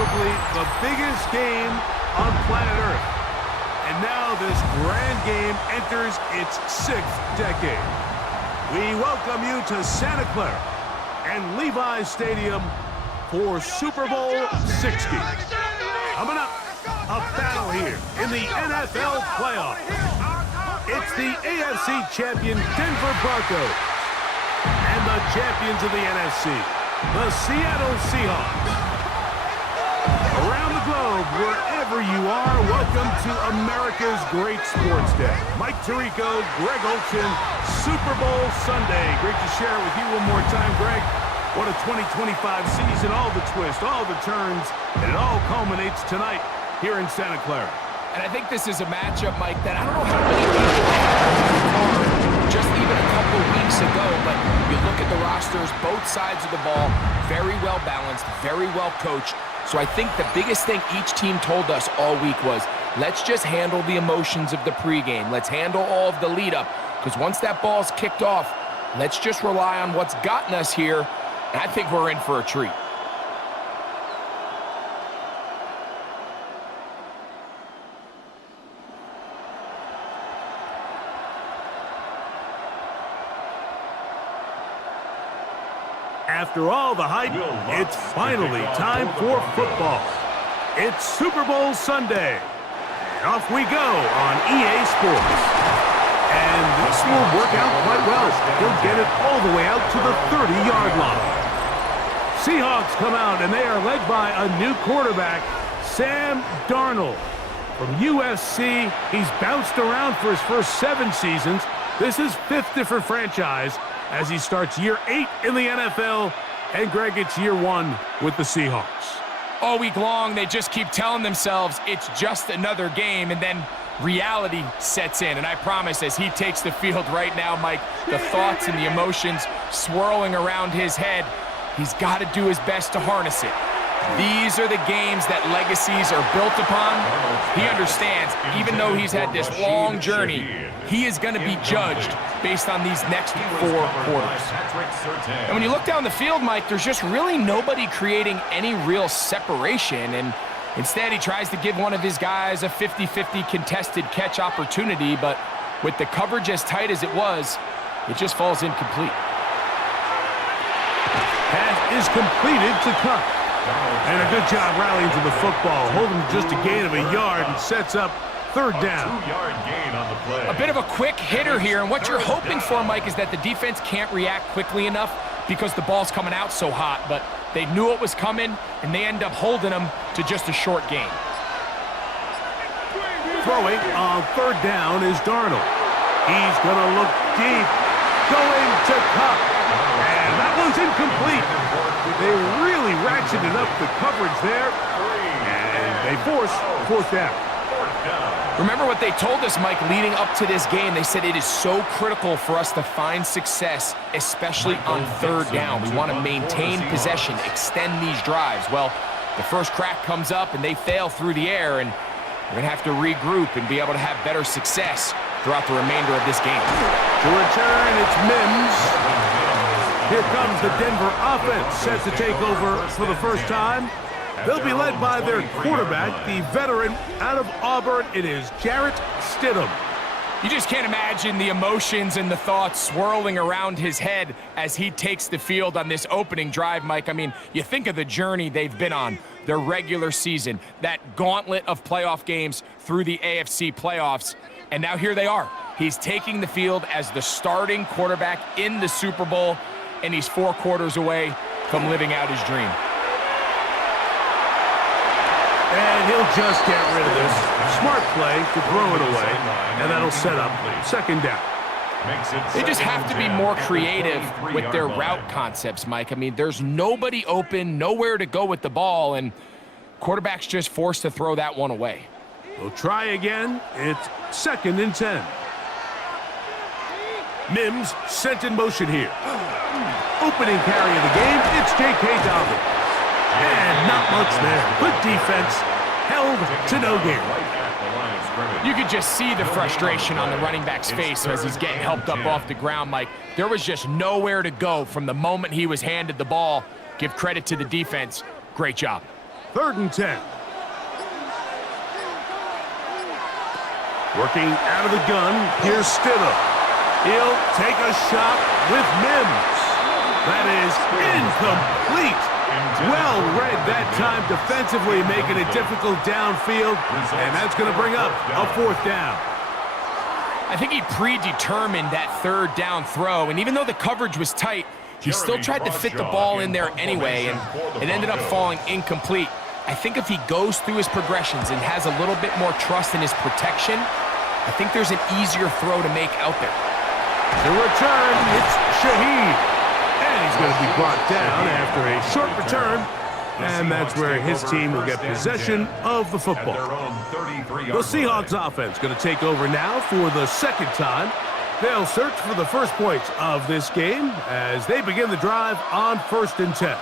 arguably the biggest game on planet Earth. And now this grand game enters its 6th decade. We welcome you to Santa Clara and Levi Stadium for Super Bowl 60. Coming up, a battle here in the NFL playoffs. It's the AFC champion Denver Broncos and the champions of the NFC, the Seattle Seahawks. Around the globe, wherever you are, welcome to America's great sports day. Mike Tirico, Greg Olson, Super Bowl Sunday. Great to share it with you one more time, Greg. What a 2025 season, all the twists, all the turns, and it all culminates tonight here in Santa Clara. And I think this is a matchup, Mike, that I don't know how many people have just even a couple weeks ago, but you look at the rosters, both sides of the ball, very well balanced, very well coached. So I think the biggest thing each team told us all week was, let's just handle the emotions of the pregame. Let's handle all of the lead up, because once that ball's kicked off, let's just rely on what's gotten us here, and I think we're in for a treat. After all the hype, it's finally time for football. It's Super Bowl Sunday. And off we go on EA Sports. And this will work out quite well. He'll get it all the way out to the 30-yard line. Seahawks come out, and they are led by a new quarterback, Sam Darnold. From USC, he's bounced around for his first 7 seasons. This is 5th different franchise as he starts year 8 in the NFL, and Greg, it's year 1 with the Seahawks. All week long, they just keep telling themselves it's just another game, and then reality sets in. And I promise, as he takes the field right now, Mike, the thoughts and the emotions swirling around his head, he's got to do his best to harness it. These are the games that legacies are built upon. He understands, even though he's had this long journey, he is going to be judged based on these next 4 quarters. And when you look down the field, Mike, there's just really nobody creating any real separation. And instead, he tries to give one of his guys a 50-50 contested catch opportunity. But with the coverage as tight as it was, it just falls incomplete. Pass is completed to Cup. And a good job rallying to the football, holding just a gain of a yard and sets up 3rd down. 2-yard gain on the play. A bit of a quick hitter here, and what you're hoping for, Mike, is that the defense can't react quickly enough because the ball's coming out so hot, but they knew it was coming, and they end up holding them to just a short gain. Throwing on 3rd down is Darnold. He's going to look deep, going to Cup, and that one's incomplete. They really ratcheted up the coverage there, and they force 4th down. Remember what they told us, Mike, leading up to this game. They said it is so critical for us to find success, especially on 3rd down. We want to maintain possession, extend these drives. Well, the first crack comes up, and they fail through the air, and we're going to have to regroup and be able to have better success throughout the remainder of this game. To return, it's Mims. Here comes the Denver offense, set to take over for the first time. They'll be led by their quarterback, the veteran out of Auburn. It is Jarrett Stidham. You just can't imagine the emotions and the thoughts swirling around his head as he takes the field on this opening drive, Mike. I mean, you think of the journey they've been on, their regular season, that gauntlet of playoff games through the AFC playoffs, and now here they are. He's taking the field as the starting quarterback in the Super Bowl, and he's 4 quarters away from living out his dream. And he'll just get rid of this. Smart play to throw it away, and that'll set up 2nd down. They just have to be more creative with their route concepts, Mike. I mean, there's nobody open, nowhere to go with the ball, and quarterback's just forced to throw that one away. We'll try again. It's 2nd and 10. Mims sent in motion here. Opening carry of the game, it's J.K. Dobbins. And not much there. Good defense, held to no gain. You could just see the frustration on the running back's face as he's getting helped up off the ground, Mike. There was just nowhere to go from the moment he was handed the ball. Give credit to the defense. Great job. 3rd and 10. Working out of the gun, here's Stidham. He'll take a shot with Mims. That is incomplete. Well read that time defensively, making it difficult downfield, and that's going to bring up a 4th down. I think he predetermined that 3rd down throw, and even though the coverage was tight, he still tried to fit the ball in there anyway, and it ended up falling incomplete. I think if he goes through his progressions and has a little bit more trust in his protection, I think there's an easier throw to make out there. To return, it's Shaheed. And he's going to be brought down after a short return. And that's where his team will get possession of the football. The Seahawks offense going to take over now for the 2nd time. They'll search for the first points of this game as they begin the drive on 1st and 10.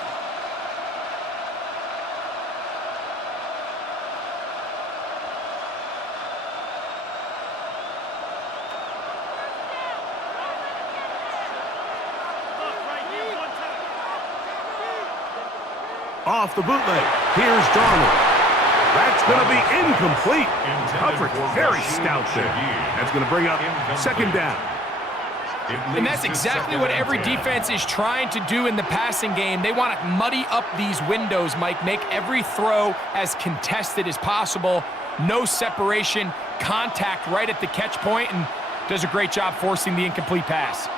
Off the bootleg, here's Darnold. That's going to be incomplete. Coverage very stout there. That's going to bring up 2nd down. And that's exactly what every defense is trying to do in the passing game. They want to muddy up these windows, Mike, make every throw as contested as possible. No separation, contact right at the catch point, and does a great job forcing the incomplete pass.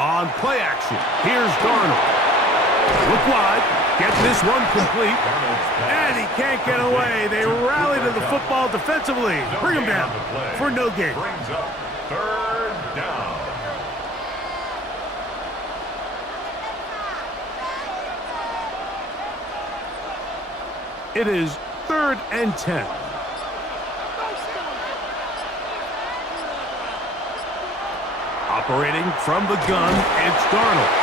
On play action, here's Darnold. Look wide, get this one complete, and he can't get away. They rally to the football defensively. Bring him down for no gain. Brings up 3rd down. It is 3rd and 10. Operating from the gun, it's Darnold.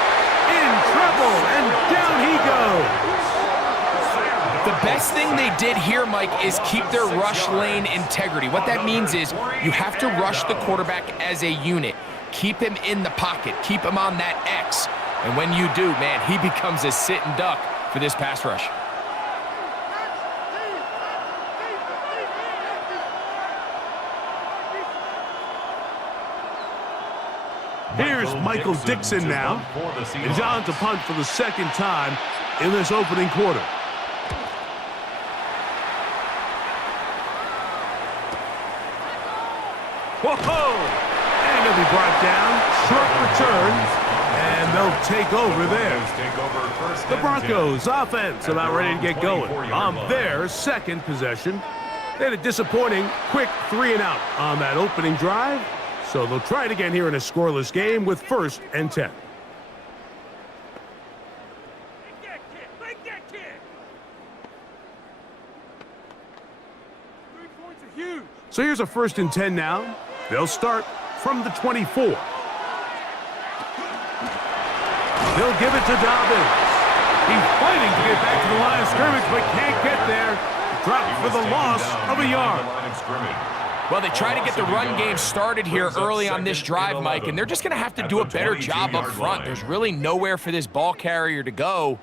In trouble, and down he goes. The best thing they did here, Mike, is keep their rush lane integrity. What that means is you have to rush the quarterback as a unit. Keep him in the pocket. Keep him on that X. And when you do, man, he becomes a sitting duck for this pass rush. Here's Michael Dixon now. And John to punt for the 2nd time in this opening quarter. Whoa! And he'll be brought down. Short return. And they'll take over there. The Broncos offense about ready to get going on their 2nd possession. They had a disappointing quick 3-and-out on that opening drive. So they'll try it again here in a scoreless game with 1st and 10. So here's a 1st and 10 now. They'll start from the 24. They'll give it to Dobbins. He's fighting to get back to the line of scrimmage, but can't get there. Dropped for the loss of a yard. Well, they try to get the run game started here early on this drive, Mike, and they're just going to have to do a better job up front. There's really nowhere for this ball carrier to go.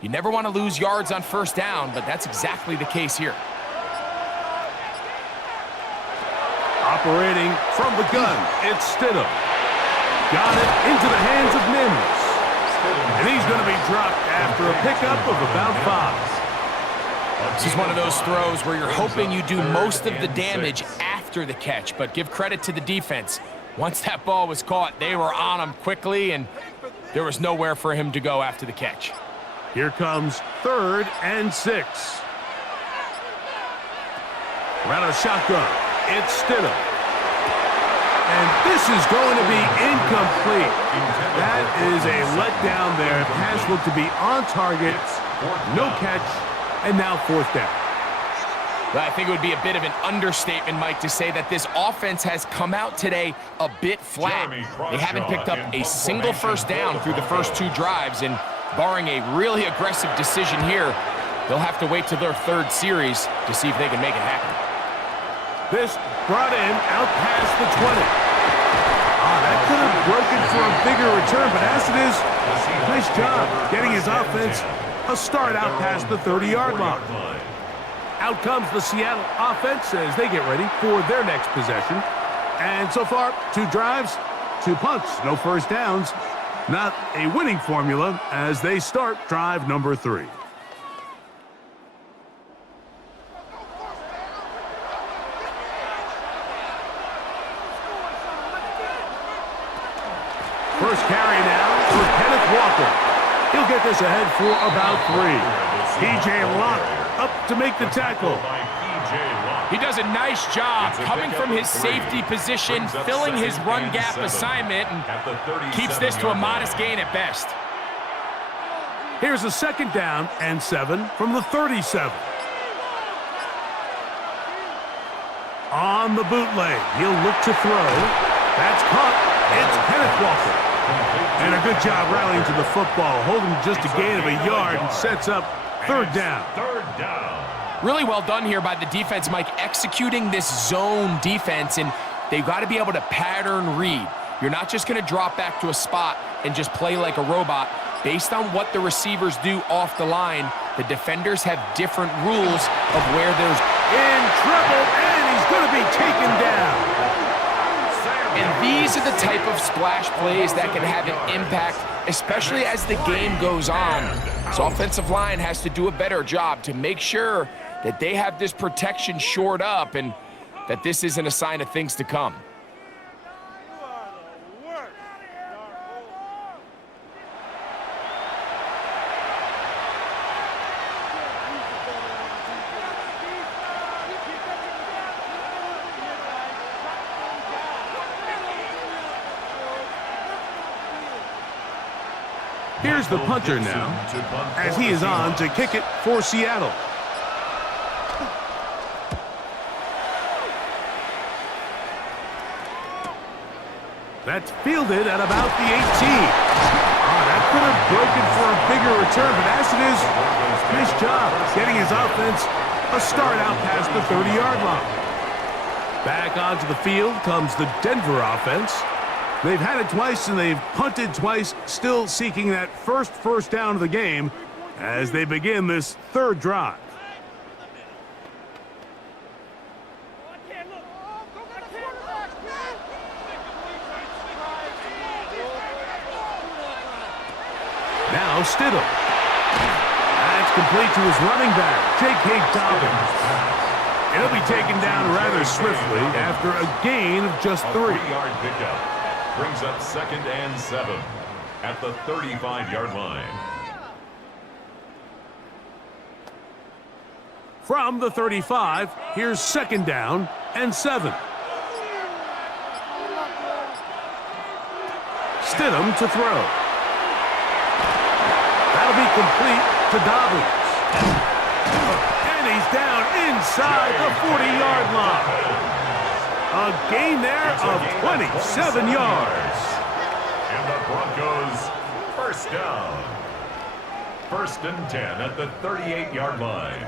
You never want to lose yards on 1st down, but that's exactly the case here. Operating from the gun, it's Stidham. Got it into the hands of Mims. And he's going to be dropped after a pickup of about 5. This is one of those throws where you're hoping you do most of the damage after the catch, but give credit to the defense. Once that ball was caught, they were on him quickly, and there was nowhere for him to go after the catch. Here comes 3rd and 6. Around a shotgun, it's Stidham. And this is going to be incomplete. That is a letdown there. Pass looked to be on target, no catch, and now 4th down. Well, I think it would be a bit of an understatement, Mike, to say that this offense has come out today a bit flat. They haven't picked up a single 1st down through the first 2 drives, and barring a really aggressive decision here, they'll have to wait till their 3rd series to see if they can make it happen. This brought in out past the 20. That could have broken for a bigger return, but as it is, nice job getting his offense a start out past the 30-yard line. Out comes the Seattle offense as they get ready for their next possession. And so far, 2 drives, 2 punts, no first downs. Not a winning formula as they start drive number 3. First carry now for Kenneth Walker. He'll get this ahead for about 3. P.J. Locke up to make the tackle. He does a nice job coming from his safety position, filling his run gap assignment, and keeps this to a modest gain at best. Here's a 2nd down and 7 from the 37. On the bootleg, he'll look to throw. That's caught. It's Kenneth Walker. And a good job rallying to the football, holding just a gain of a yard and sets up 3rd down. Really well done here by the defense, Mike, executing this zone defense, and they've got to be able to pattern read. You're not just going to drop back to a spot and just play like a robot. Based on what the receivers do off the line, the defenders have different rules of where there's in trouble, and he's going to be taken down. And these are the type of splash plays that can have an impact, especially as the game goes on. So offensive line has to do a better job to make sure that they have this protection shored up and that this isn't a sign of things to come. Here's the punter now, as he is on to kick it for Seattle. That's fielded at about the 18. That could have broken for a bigger return, but as it is, nice job getting his offense a start out past the 30-yard line. Back onto the field comes the Denver offense. They've had it twice and they've punted twice, still seeking that first down of the game as they begin this 3rd drive. Now Stidham. That's complete to his running back, J.K. Dobbins. It'll be taken down rather swiftly after a gain of just 3. 3-yard pickup. Brings up 2nd and 7 at the 35-yard line. From the 35, here's 2nd down and 7. Stidham to throw. That'll be complete to Dobbins. And he's down inside the 40-yard line. A gain there of 27 yards. And the Broncos first down. 1st and 10 at the 38-yard line.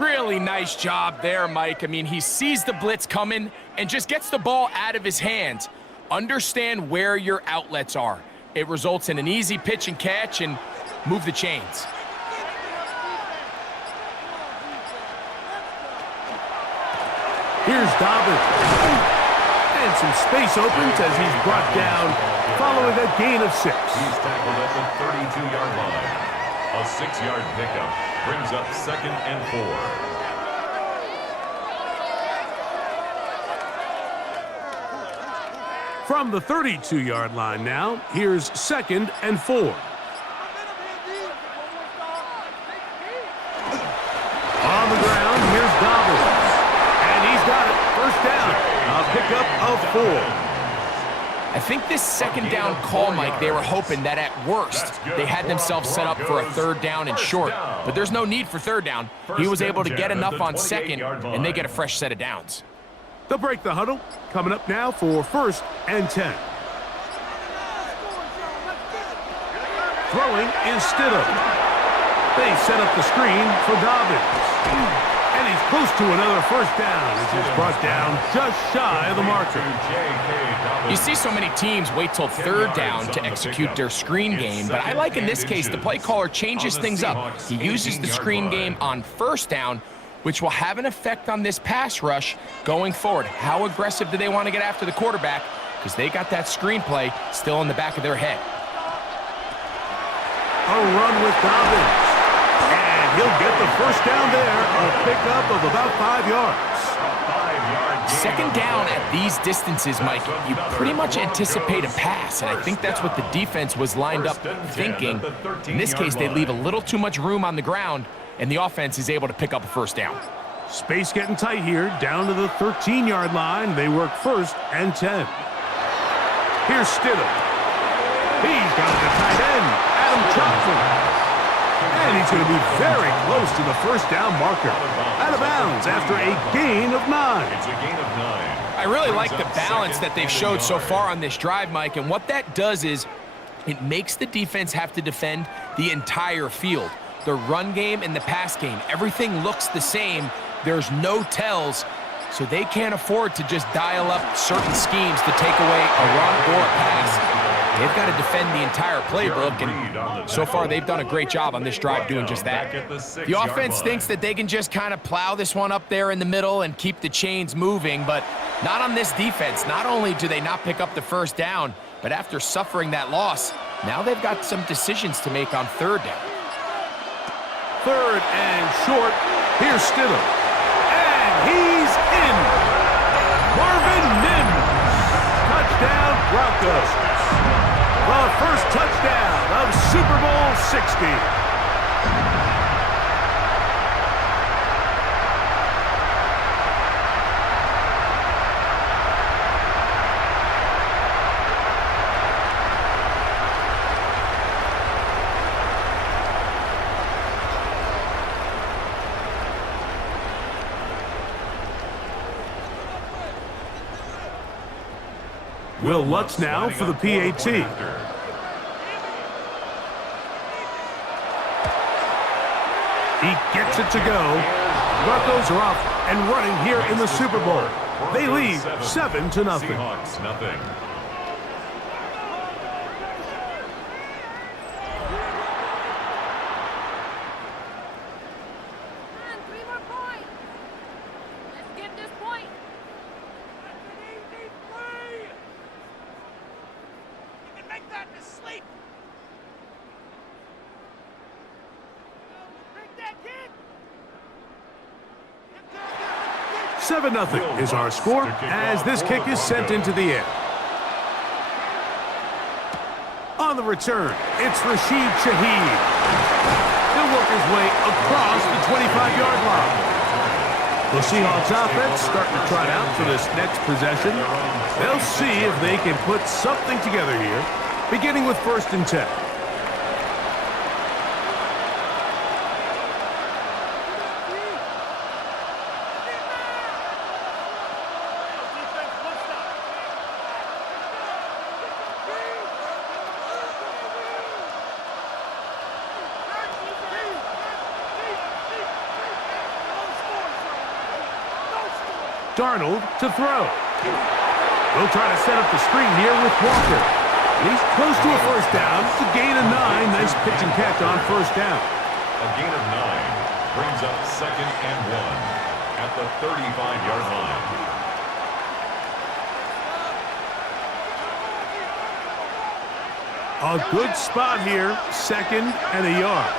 Really nice job there, Mike. I mean, he sees the blitz coming and just gets the ball out of his hands. Understand where your outlets are. It results in an easy pitch and catch and move the chains. Here's Dobbins. And some space opens as he's brought down following a gain of 6. He's tackled at the 32-yard line. A 6-yard pickup brings up 2nd and 4. From the 32-yard line now, here's 2nd and 4. On the ground, here's Dobbins. Got it. 1st down. A pickup of 4. I think this 2nd down call, Mike, they were hoping that at worst they had themselves set up for a 3rd down and short. But there's no need for 3rd down. He was able to get enough on 2nd, and they get a fresh set of downs. They'll break the huddle. Coming up now for 1st and 10. Throwing is Stidham. They set up the screen for Dobbins. And And he's close to another first down. This is brought down just shy of the marker. You see so many teams wait till third down to execute their screen game, but I like in this case the play caller changes things up. He uses the screen game on first down, which will have an effect on this pass rush going forward. How aggressive do they want to get after the quarterback? Because they got that screenplay still in the back of their head. A run with Dobbins. And he'll get the first down there, a pickup of about 5 yards. Second down at these distances, Mike, you pretty much anticipate a pass, and I think that's what the defense was lined up thinking. In this case, they leave a little too much room on the ground, and the offense is able to pick up a first down. Space getting tight here, down to the 13-yard line. They work 1st and 10. Here's Stidham. He's got the tight end, Adam Chapman. And he's going to be very close to the first down marker. Out of bounds after a gain of 9. It's a gain of 9. I really like the balance that they've showed so far on this drive, Mike, and what that does is it makes the defense have to defend the entire field. The run game and the pass game, everything looks the same. There's no tells, so they can't afford to just dial up certain schemes to take away a run or a pass. They've got to defend the entire playbook, and so far they've done a great job on this drive doing just that. The offense thinks that they can just kind of plow this one up there in the middle and keep the chains moving, but not on this defense. Not only do they not pick up the first down, but after suffering that loss, now they've got some decisions to make on third down. 3rd and short. Here's Stidham. And he's in. Marvin Mims. Touchdown, Broncos. The first touchdown of Super Bowl 60. Will Lutz now for the PAT. He gets it to go. Broncos are off and running here in the Super Bowl. They lead 7-0. Seahawks, nothing. Nothing is our score as this kick is sent into the air. On the return, it's Rashid Shaheed. He'll work his way across the 25-yard line. The Seahawks offense starting to try out for this next possession. They'll see if they can put something together here, beginning with 1st and 10. Darnold to throw. They'll try to set up the screen here with Walker. He's close to a first down to gain a 9. Nice pitch and catch on first down. A gain of 9 brings up 2nd and 1 at the 35-yard line. A good spot here, 2nd and a yard.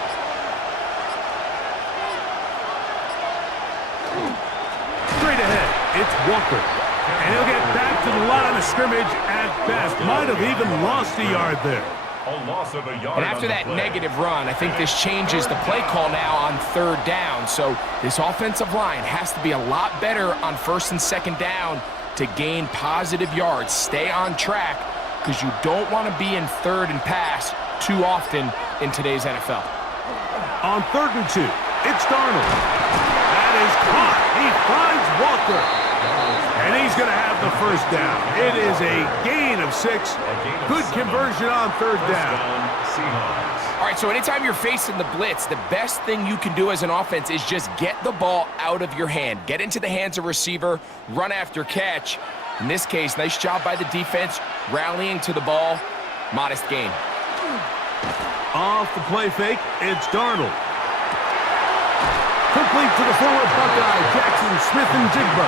Straight ahead, it's Walker. And he'll get back to the line of scrimmage at best. Might have even lost a yard there. A loss of a yard. And after that negative run, I think this changes the play call now on 3rd down. So this offensive line has to be a lot better on 1st and 2nd down to gain positive yards. Stay on track because you don't want to be in 3rd and pass too often in today's NFL. On 3rd and 2, it's Darnold. That is caught. He finds Walker. And he's going to have the first down. It is a gain of 6. Good conversion on 3rd down. Seahawks. All right, so anytime you're facing the blitz, the best thing you can do as an offense is just get the ball out of your hand. Get into the hands of receiver, run after catch. In this case, nice job by the defense, rallying to the ball. Modest gain. Off the play fake, it's Darnold. Complete to the former Buckeye, Jaxon Smith-Njigba.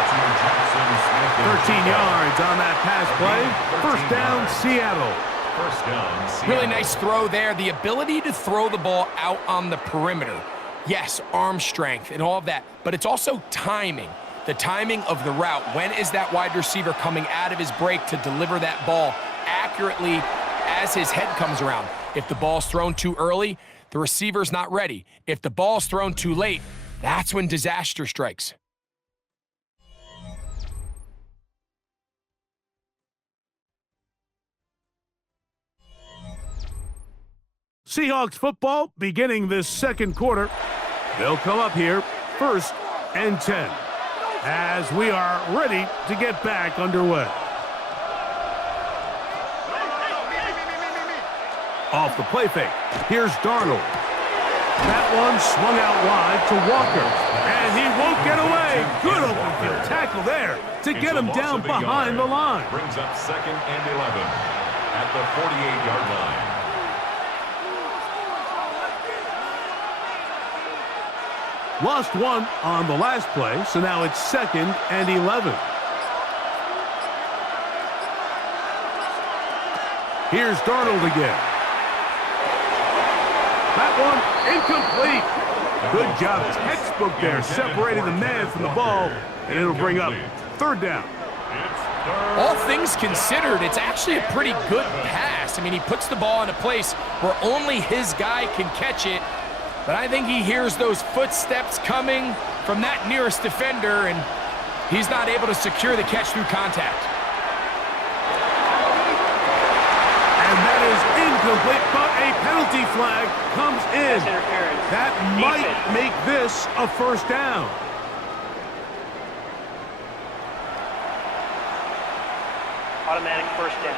13 yards on that pass play. First down, Seattle. First down, Seattle. Really nice throw there. The ability to throw the ball out on the perimeter. Yes, arm strength and all of that, but it's also timing. The timing of the route. When is that wide receiver coming out of his break to deliver that ball accurately as his head comes around? If the ball's thrown too early, the receiver's not ready. If the ball's thrown too late, that's when disaster strikes. Seahawks football beginning this second quarter. They'll come up here, 1st and 10, as we are ready to get back underway. Off the play fake, here's Darnold. That one swung out wide to Walker, and he won't get away. Good open field tackle there to get him down behind the line. Brings up 2nd and 11 at the 48-yard line. Lost one on the last play, so now it's 2nd and 11. Here's Darnold again. That one incomplete. Good job, textbook there, separating the man from the ball, and it'll bring up 3rd down. All things considered, it's actually a pretty good pass. I mean, he puts the ball in a place where only his guy can catch it, but I think he hears those footsteps coming from that nearest defender, and he's not able to secure the catch through contact. And that is incomplete, but a penalty flag comes in. That might make this a 1st down. Automatic 1st down.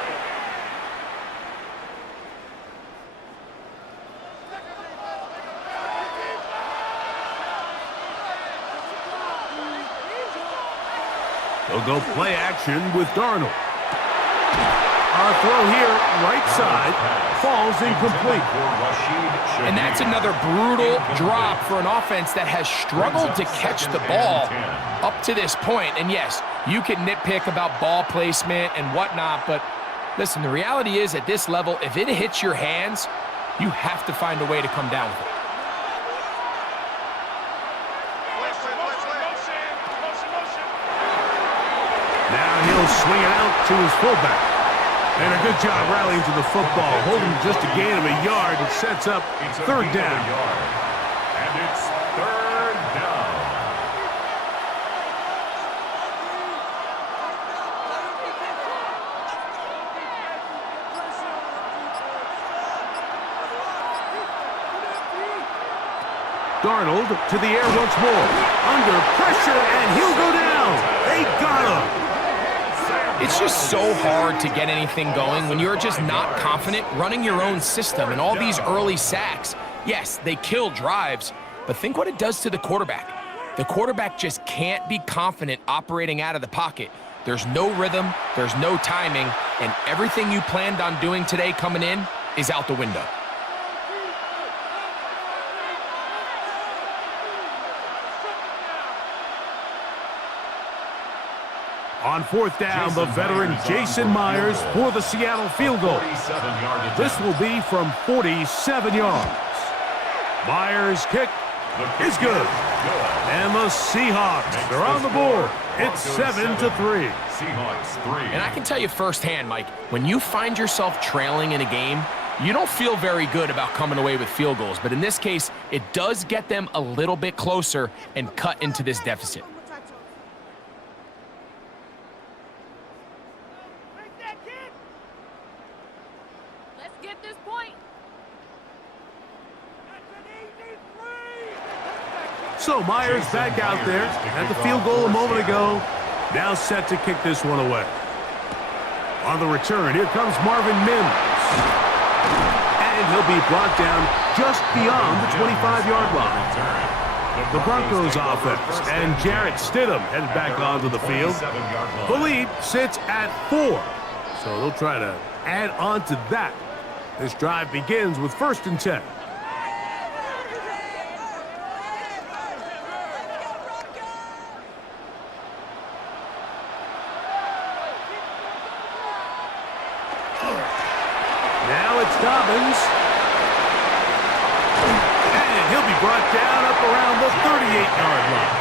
They'll go play action with Darnold. Our throw here, right side, falls incomplete. And that's another brutal drop for an offense that has struggled to catch the ball up to this point. And yes, you can nitpick about ball placement and whatnot, but listen, the reality is at this level, if it hits your hands, you have to find a way to come down with it. Now he'll swing it out to his fullback. And a good job rallying to the football, holding just a gain of a yard. It sets up 3rd down. And it's 3rd down. Darnold to the air once more. Under pressure, and he'll go down. They got him. It's just so hard to get anything going when you're just not confident running your own system. And all these early sacks, yes, they kill drives, but think what it does to the quarterback. The quarterback just can't be confident operating out of the pocket. There's no rhythm, there's no timing, and everything you planned on doing today coming in is out the window. On 4th down, the veteran Jason Myers for the Seattle field goal. This will be from 47 yards. Myers' kick is good. And the Seahawks are on the board. It's 7-3. Seahawks 3. And I can tell you firsthand, Mike, when you find yourself trailing in a game, you don't feel very good about coming away with field goals. But in this case, it does get them a little bit closer and cut into this deficit. So Myers back out there at the field goal a moment ago. Now set to kick this one away. On the return, here comes Marvin Mims. And he'll be brought down just beyond the 25-yard line. The Broncos offense and Jarrett Stidham headed back onto the field. The lead sits at 4, so they'll try to add on to that. This drive begins with 1st and 10. Now it's Dobbins. And he'll be brought down up around the 38-yard line.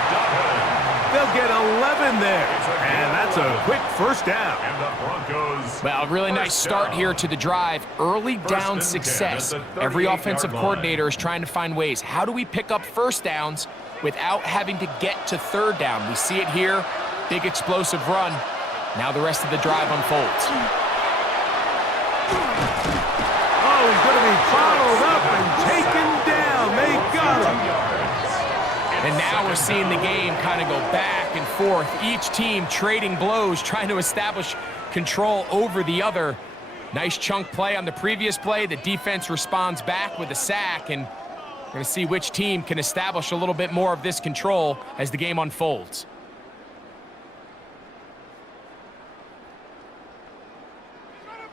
They'll get 11 there. And that's a quick 1st down. And the Broncos. Well, a really nice start here to the drive. Early down success. Every offensive coordinator is trying to find ways. How do we pick up 1st downs without having to get to 3rd down? We see it here. Big explosive run. Now the rest of the drive unfolds. Oh, he's going to be followed up and taken down. They got him. And now we're seeing the game kind of go back and forth. Each team trading blows, trying to establish control over the other. Nice chunk play on the previous play. The defense responds back with a sack, and we're going to see which team can establish a little bit more of this control as the game unfolds.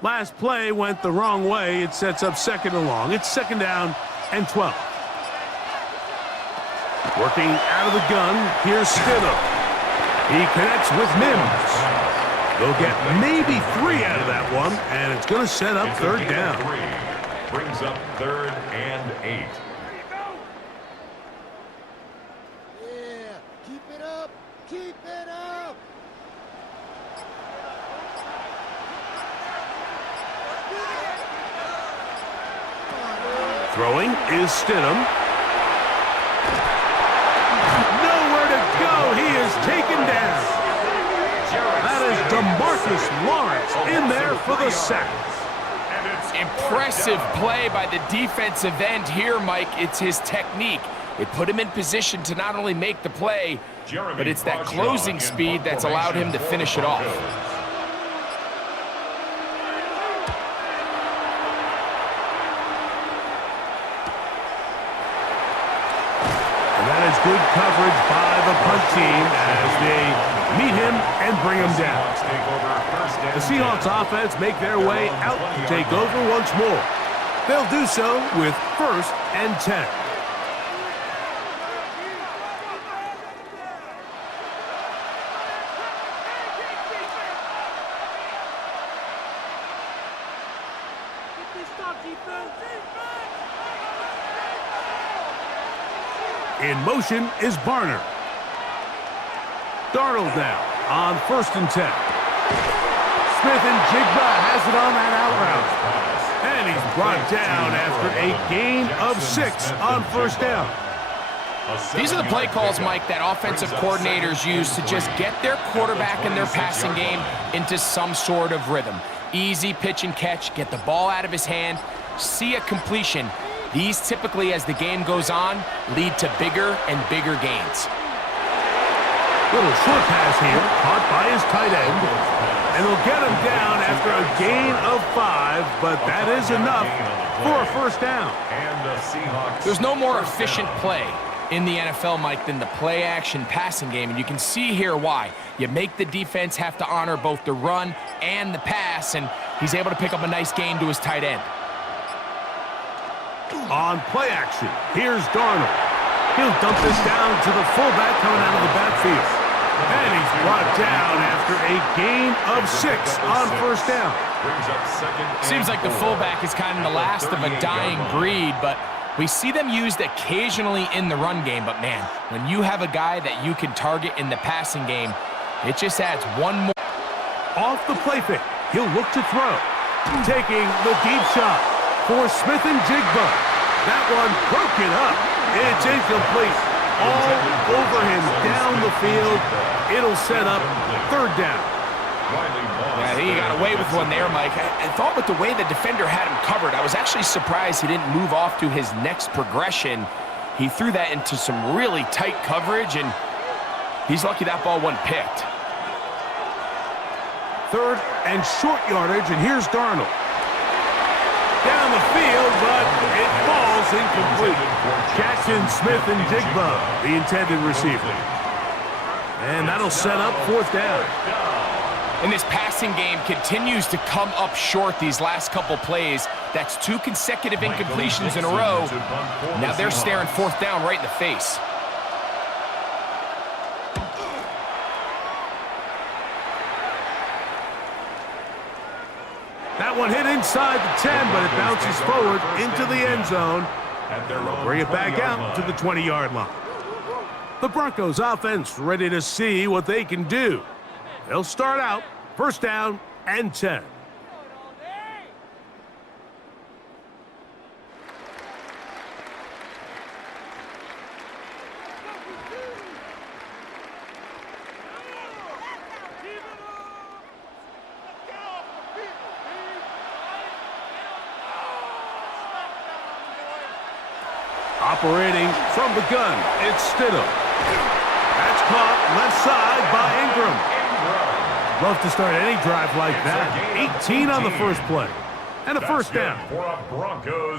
Last play went the wrong way. It sets up 2nd and long. It's 2nd down and 12. Working out of the gun, here's Stidham. He connects with Mims. They'll get maybe 3 out of that one, and it's going to set up 3rd down. Brings up 3rd and 8. Yeah, keep it up, keep it up. Throwing is Stidham. Nowhere to go. He is taken down. That is DeMarcus Lawrence in there for the sack. Impressive play by the defensive end here, Mike. It's his technique. It put him in position to not only make the play, but it's that closing speed that's allowed him to finish it off. Good coverage by the punt team as they meet him and bring him down. The Seahawks offense make their way out to take over once more. They'll do so with 1st and 10. In motion is Barner. Darnold now on 1st and 10. Smith-Njigba has it on that out route. And he's brought down after a gain of 6 on 1st down. These are the play calls, Mike, that offensive coordinators use to just get their quarterback and their passing game into some sort of rhythm. Easy pitch and catch, get the ball out of his hand, see a completion. These typically, as the game goes on, lead to bigger and bigger gains. Little short pass here, caught by his tight end. And they'll get him down after a gain of 5, but that is enough for a 1st down. There's no more efficient play in the NFL, Mike, than the play-action passing game, and you can see here why. You make the defense have to honor both the run and the pass, and he's able to pick up a nice gain to his tight end. On play action, here's Darnold. He'll dump this down to the fullback coming out of the backfield. And he's brought down after a gain of 6 on 1st down. Seems like the fullback is kind of the last of a dying breed, but we see them used occasionally in the run game. But, man, when you have a guy that you can target in the passing game, it just adds one more. Off the play fake, he'll look to throw. Taking the deep shot for Smith-Njigba. That one broken up. It's incomplete. All over him down the field. It'll set up 3rd down. Yeah, I think he got away with one there, Mike. I thought with the way the defender had him covered, I was actually surprised he didn't move off to his next progression. He threw that into some really tight coverage, and he's lucky that ball wasn't picked. 3rd and short yardage, and here's Darnold. Down down the field, but it falls incomplete. Jaxon, Smith-Njigba, the intended receiver. And that'll set up fourth down. And this passing game continues to come up short these last couple plays. That's 2 consecutive incompletions in a row. Now they're staring fourth down right in the face. That one hit inside the 10, but it bounces forward into the end zone. They'll bring it back out to the 20-yard line. The Broncos offense ready to see what they can do. They'll start out first down and 10. Operating from the gun, it's Stidham. That's caught left side by Ingram. Love to start any drive like that. 18 on the first play. And a first down.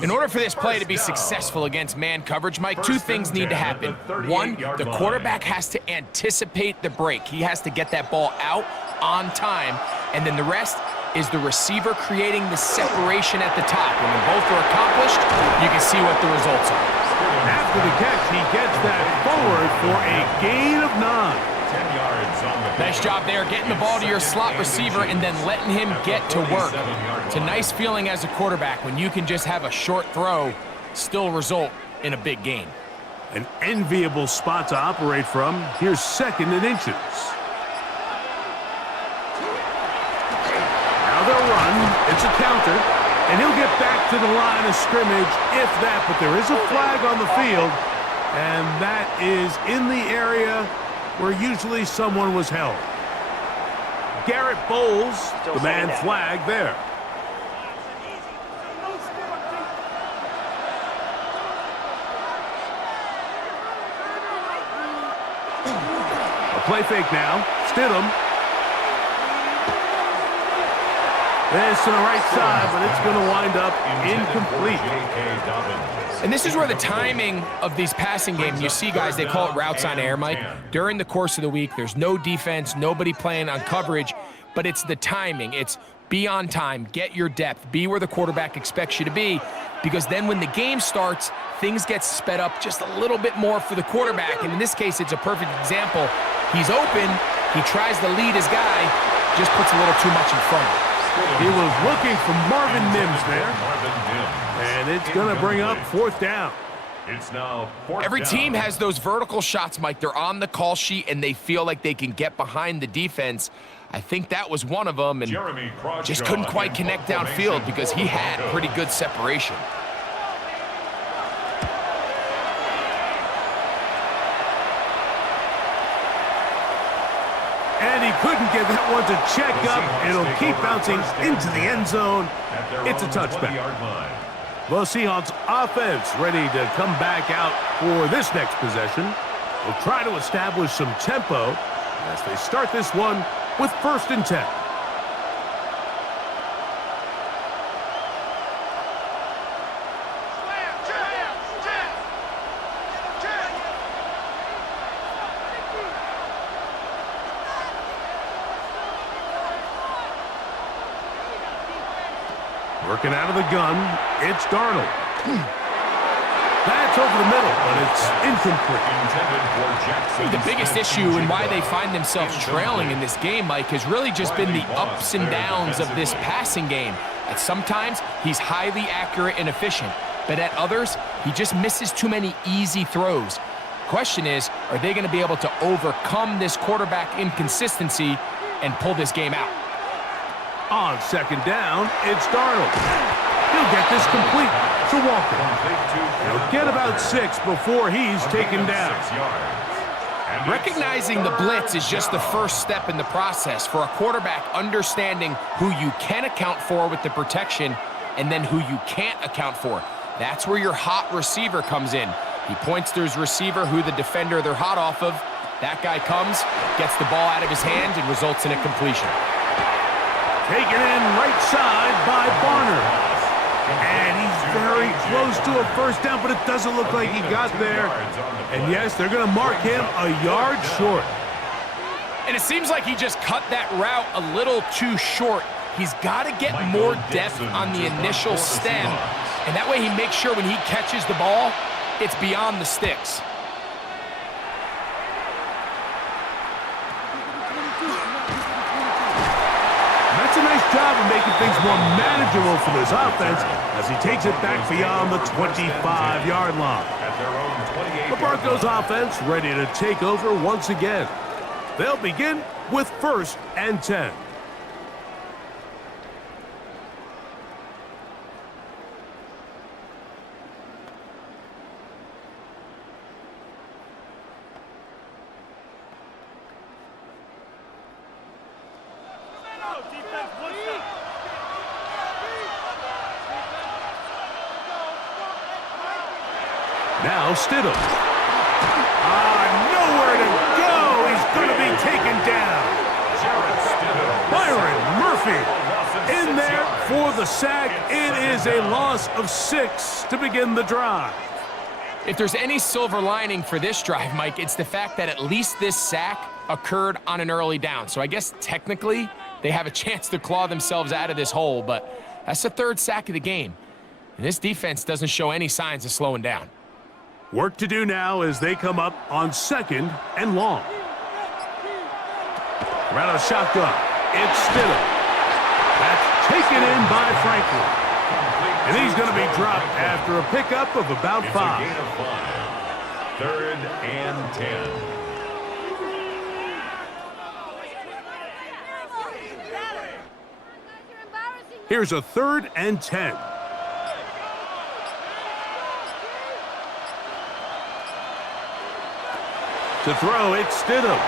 In order for this play to be successful against man coverage, Mike, 2 things need to happen. 1, the quarterback has to anticipate the break. He has to get that ball out on time. And then the rest is the receiver creating the separation at the top. And when both are accomplished, you can see what the results are. After the catch, he gets that forward for a gain of 9. 10 yards on the Nice job there, getting the ball to your slot receiver and then letting him get to work. It's a nice feeling as a quarterback when you can just have a short throw still result in a big gain. An enviable spot to operate from. Here's 2nd and inches. Now they'll run. It's a counter. And he'll get back to the line of scrimmage, if that. But there is a flag on the field, and that is in the area where usually someone was held. Garrett Bowles, the man flagged there. A play fake now. Stidham. This to the right side, but it's going to wind up incomplete. And this is where the timing of these passing games, you see, guys, they call it routes on air, Mike. During the course of the week, there's no defense, nobody playing on coverage, but it's the timing. It's be on time, get your depth, be where the quarterback expects you to be, because then when the game starts, things get sped up just a little bit more for the quarterback. And in this case, it's a perfect example. He's open, he tries to lead his guy, just puts a little too much in front of him. He was looking for Marvin Mims there. And it's going to bring up fourth down. It's now Every team has those vertical shots, Mike. They're on the call sheet, and they feel like they can get behind the defense. I think that was one of them, and just couldn't quite connect downfield because he had pretty good separation. And he couldn't get that one to check up. It'll keep bouncing into the end zone. It's a touchback. The Seahawks offense ready to come back out for this next possession. They'll try to establish some tempo as they start this one with 1st and 10. Working out of the gun, it's Darnold. That's over the middle, but it's incomplete. The biggest issue and why they find themselves trailing in this game, Mike, has really just been the ups and downs of this passing game. At sometimes, he's highly accurate and efficient, but at others, he just misses too many easy throws. Question is, are they going to be able to overcome this quarterback inconsistency and pull this game out? On 2nd down, it's Darnold. He'll get this complete to Walker. He'll get about 6 before he's taken down. Recognizing the blitz is just the first step in the process for a quarterback, understanding who you can account for with the protection and then who you can't account for. That's where your hot receiver comes in. He points to his receiver, who the defender they're hot off of. That guy comes, gets the ball out of his hand, and results in a completion. Taken in right side by Barner. And he's very close to a first down, but it doesn't look like he got there. And yes, they're going to mark him a yard short. And it seems like he just cut that route a little too short. He's got to get more depth on the initial stem, and that way he makes sure when he catches the ball, it's beyond the sticks. That's a nice job of making things more manageable for this offense as he takes it back beyond the 25-yard line. The Broncos offense ready to take over once again. They'll begin with 1st and 10. Now Stidham. Nowhere to go. He's going to be taken down. Byron Murphy in there for the sack. It is a loss of 6 to begin the drive. If there's any silver lining for this drive, Mike, it's the fact that at least this sack occurred on an early down. So I guess technically they have a chance to claw themselves out of this hole, but that's the 3rd sack of the game. And this defense doesn't show any signs of slowing down. Work to do now as they come up on 2nd and long. Around a shotgun. It's Stidham. That's taken in by Franklin. And he's going to be dropped after a pickup of about 5. It's a gain of 5. 3rd and 10. Here's a 3rd and 10. To throw, it's Stidham.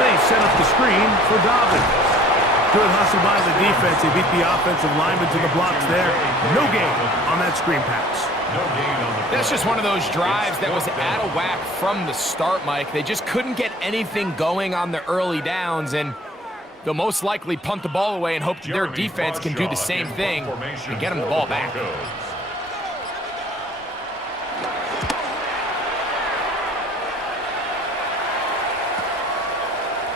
They set up the screen for Dobbins. Good hustle by the defense. They beat the offensive lineman to the blocks there. No gain on that screen pass. That's just one of those drives that was out of whack from the start, Mike. They just couldn't get anything going on the early downs, and they'll most likely punt the ball away and hope that their defense can do the same thing and get them the ball back.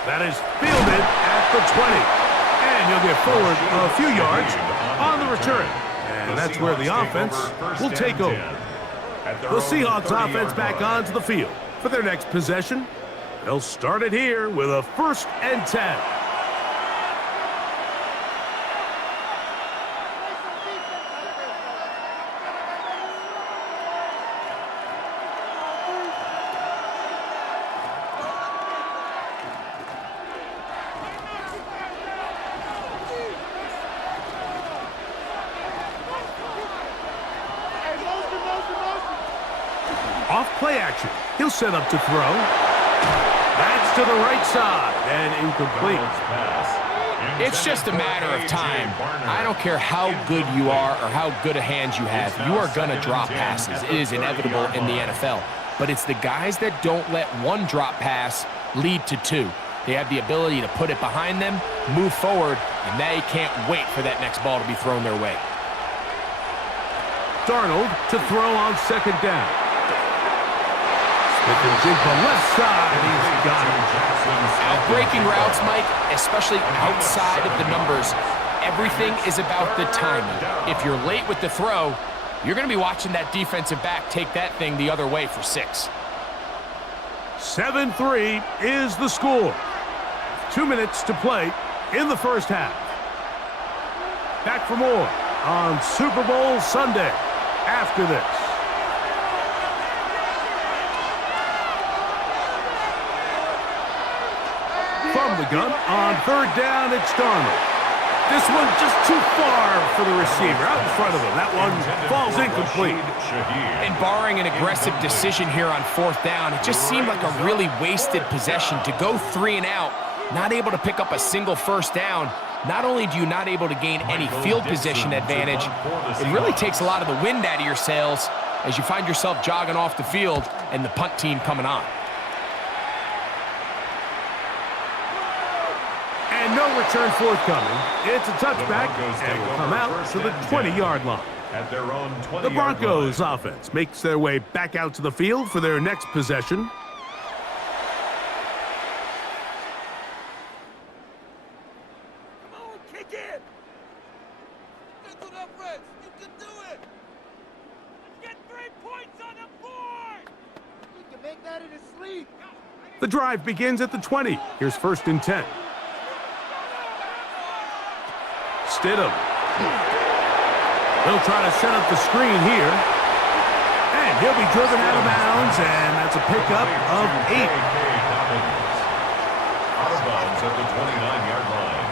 That is fielded at the 20. And he'll get forward a few yards on the return. And that's where the offense will take over. The Seahawks offense back onto the field for their next possession. They'll start it here with a 1st and 10. Off play action. He'll set up to throw. That's to the right side and incomplete. It's just a matter of time. I don't care how good you are or how good a hand you have. You are going to drop passes. It is inevitable in the NFL. But it's the guys that don't let one drop pass lead to 2. They have the ability to put it behind them, move forward, and they can't wait for that next ball to be thrown their way. Darnold to throw on 2nd down. Smith-Njigba left side. He's got him. Outbreaking routes, Mike, especially outside of the numbers, everything is about the timing. If you're late with the throw, you're going to be watching that defensive back take that thing the other way for 6. 7-3 is the score. 2 minutes to play in the 1st half. Back for more on Super Bowl Sunday after this. From the gun on 3rd down, it's Darnold. This one just too far for the receiver out in front of him. That one falls incomplete. And barring an aggressive decision here on 4th down, it just seemed like a really wasted possession to go 3 and out, not able to pick up a single 1st down. Not only do you not able to gain any field position advantage, it really takes a lot of the wind out of your sails as you find yourself jogging off the field and the punt team coming on. And no return forthcoming. It's a touchback and will come out to the 20-yard line. at their own 20-yard The Broncos line. offense makes their way back out to the field for their next possession. Come on, kick it. Get to that, Fred. You can do it. Let's get 3 points on the board. You can make that in his sleep. The drive begins at the 20. Here's 1st and 10. Stidham. He'll try to set up the screen here. And he'll be driven out of bounds, and that's a pickup of 8. Out of bounds at the 29-yard line.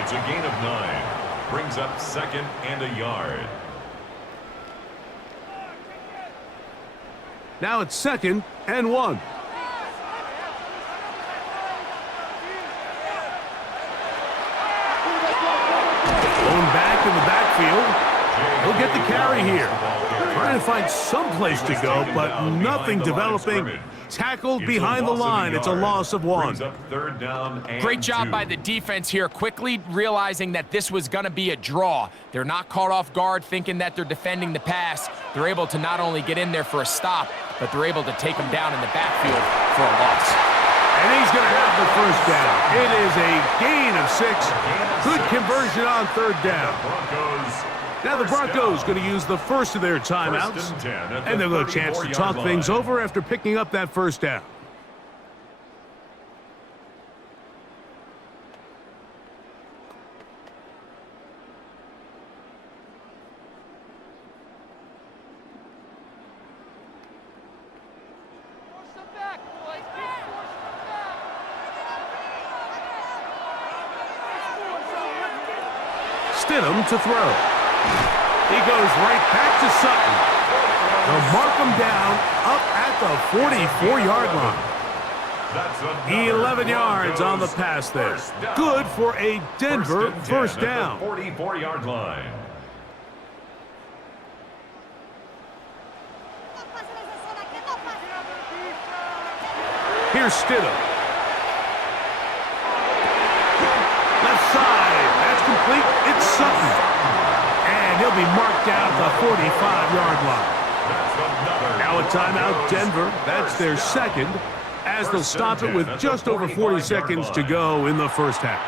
It's a gain of 9. Brings up 2nd and a yard. Now it's 2nd and 1. Going back in the backfield. He'll get the carry here. Trying to find some place to go, but nothing developing. Tackled behind the line. It's a loss of 1. Great job by the defense here, quickly realizing that this was going to be a draw. They're not caught off guard thinking that they're defending the pass. They're able to not only get in there for a stop, but they're able to take them down in the backfield for a loss. And he's going to have the 1st down. It is a gain of 6. Good conversion on 3rd down. Now the Broncos going to use the first of their timeouts, and they'll get a chance to talk things over after picking up that 1st down. Stidham to throw. He goes right back to Sutton. They'll mark him down up at the 44-yard line. 11 yards on the pass there. Good for a Denver 1st down. 44-yard line. Here's Stidham. Left side. That's complete. It's Sutton. And he'll be marked down at the 45-yard line. Now a timeout, Denver. That's their 2nd, as they'll stop it with just over 40 seconds to go in the 1st half.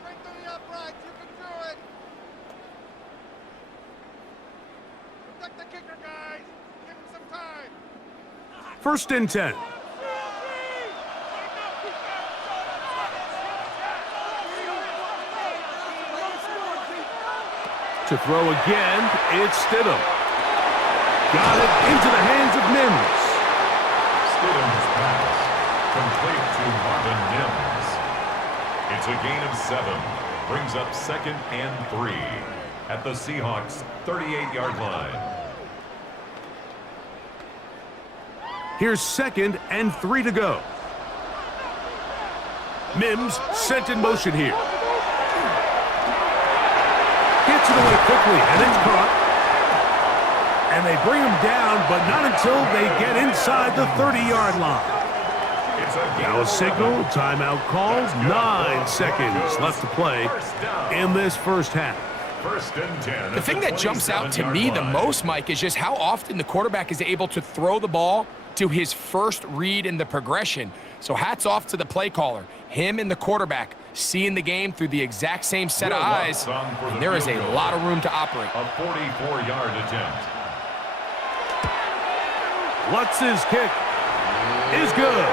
Strengthen the uprights. You can do it. Protect the kicker, guys. Give him some time. 1st and 10. To throw again, it's Stidham. Got it into the hands of Mims. Stidham's pass complete to Marvin Mims. It's a gain of 7. Brings up 2nd and 3 at the Seahawks 38-yard line. Here's 2nd and 3 to go. Mims sent in motion here. Gets it away quickly, and it's caught. And they bring him down, but not until they get inside the 30-yard line. Now a signal, timeout called. 9 seconds left to play in this 1st half. 1st and 10. The thing that jumps out to me the most, Mike, is just how often the quarterback is able to throw the ball to his first read in the progression. So hats off to the play caller. Him and the quarterback seeing the game through the exact same set of eyes, and there is a lot of room to operate. A 44-yard attempt. Lutz's kick is good.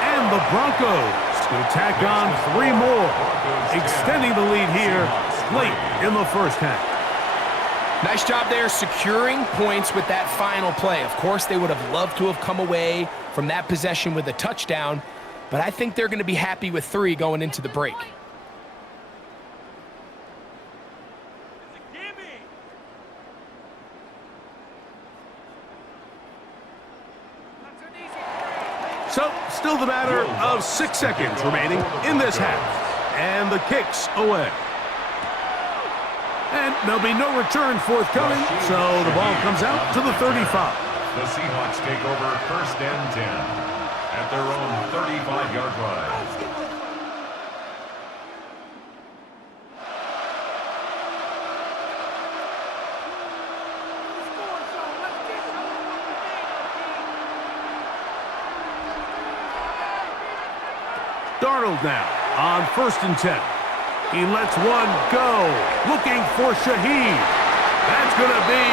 And the Broncos will tack on 3 more, extending the lead here late in the 1st half. Nice job there securing points with that final play. Of course, they would have loved to have come away from that possession with a touchdown, but I think they're going to be happy with 3 going into the break. So, still the matter of 6 seconds remaining in this half. And the kick's away. And there'll be no return forthcoming, so the ball comes out to the 35. The Seahawks take over 1st and 10 at their own 35-yard line. Darnold now on 1st and 10. He lets one go, looking for Shaheed. That's going to be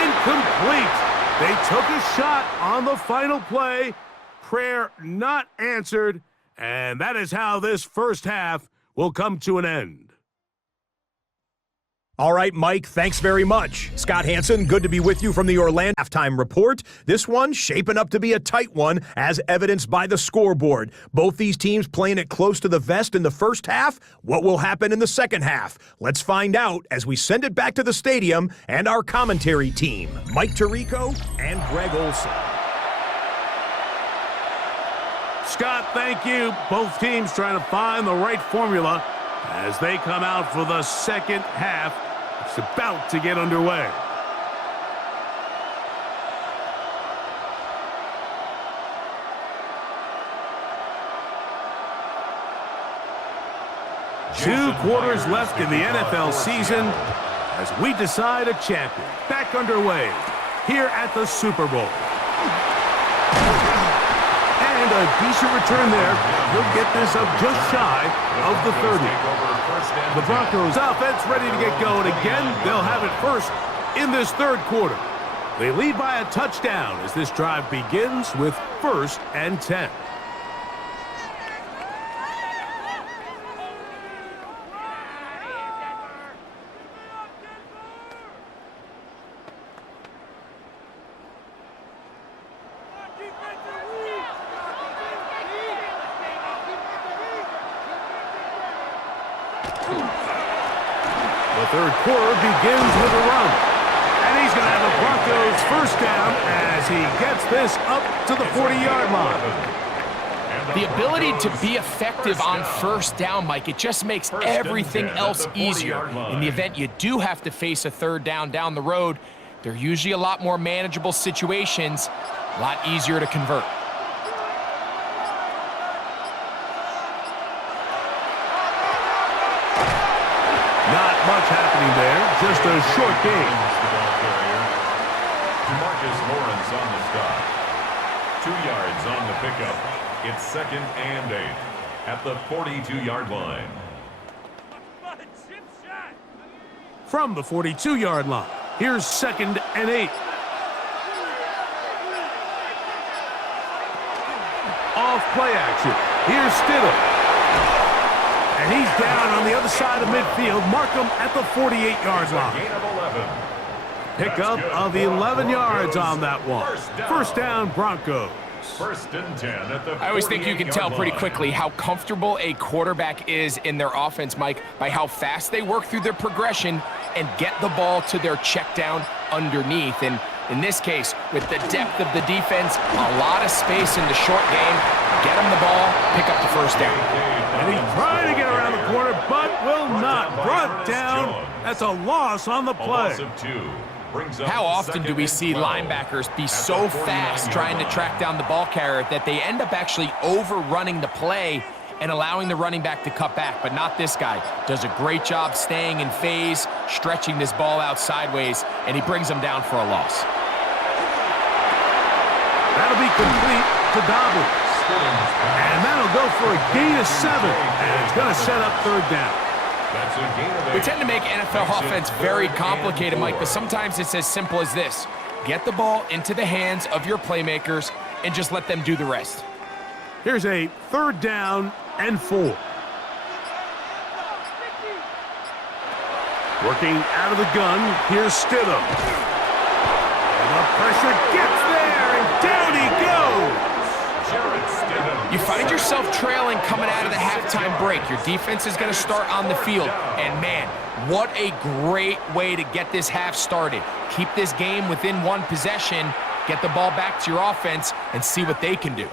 incomplete. They took a shot on the final play. Prayer not answered, and that is how this first half will come to an end. All right, Mike, thanks very much. Scott Hansen, good to be with you from the Orlando halftime report. This one shaping up to be a tight one, as evidenced by the scoreboard. Both these teams playing it close to the vest in the first half. What will happen in the second half? Let's find out as we send it back to the stadium and our commentary team, Mike Tirico and Greg Olson. Scott, thank you. Both teams trying to find the right formula as they come out for the second half. It's about to get underway. Two quarters left in the NFL season as we decide a champion. Back underway here at the Super Bowl. And a decent return there. He'll get this up just shy of the 30. The Broncos offense ready to get going again. They'll have it first in this third quarter. They lead by a touchdown as this drive begins with 1st and 10. The third quarter begins with a run. And he's going to have the Broncos first down as he gets this up to the 40-yard line. The ability to be effective on first down, Mike, it just makes everything else easier. In the event you do have to face a third down the road, they're usually a lot more manageable situations, a lot easier to convert. Not much happening there, just a short game. Marcus Lawrence on the stop. 2 yards on the pickup. It's 2nd and 8 at the 42-yard line. From the 42-yard line, here's 2nd and 8. Off play action. Here's Stidham. And he's down on the other side of midfield. Mark him at the 48-yard line. Gain of 11. Pickup of 11 yards on that one. First down, Broncos. 1st and 10 at the I always think you can tell pretty quickly how comfortable a quarterback is in their offense, Mike, by how fast they work through their progression and get the ball to their check down underneath. And in this case, with the depth of the defense, a lot of space in the short game, get them the ball, pick up the first down. And he's trying to get around the corner, but will not. Brought down. That's a loss on the play. How often do we see linebackers be so fast trying to track down the ball carrier that they end up actually overrunning the play and allowing the running back to cut back? But not this guy. Does a great job staying in phase, stretching this ball out sideways, and he brings them down for a loss. That'll be complete to Dobbins. And that'll go for a gain of 7. And it's going to set up third down. That's a gain of 8. We tend to make NFL offense very complicated, Mike, but sometimes it's as simple as this. Get the ball into the hands of your playmakers and just let them do the rest. Here's a 3rd down and 4. Working out of the gun, here's Stidham. And the pressure gets there, and down he goes. You find yourself trailing coming out of the halftime break. Your defense is going to start on the field. And, man, what a great way to get this half started. Keep this game within one possession, get the ball back to your offense, and see what they can do.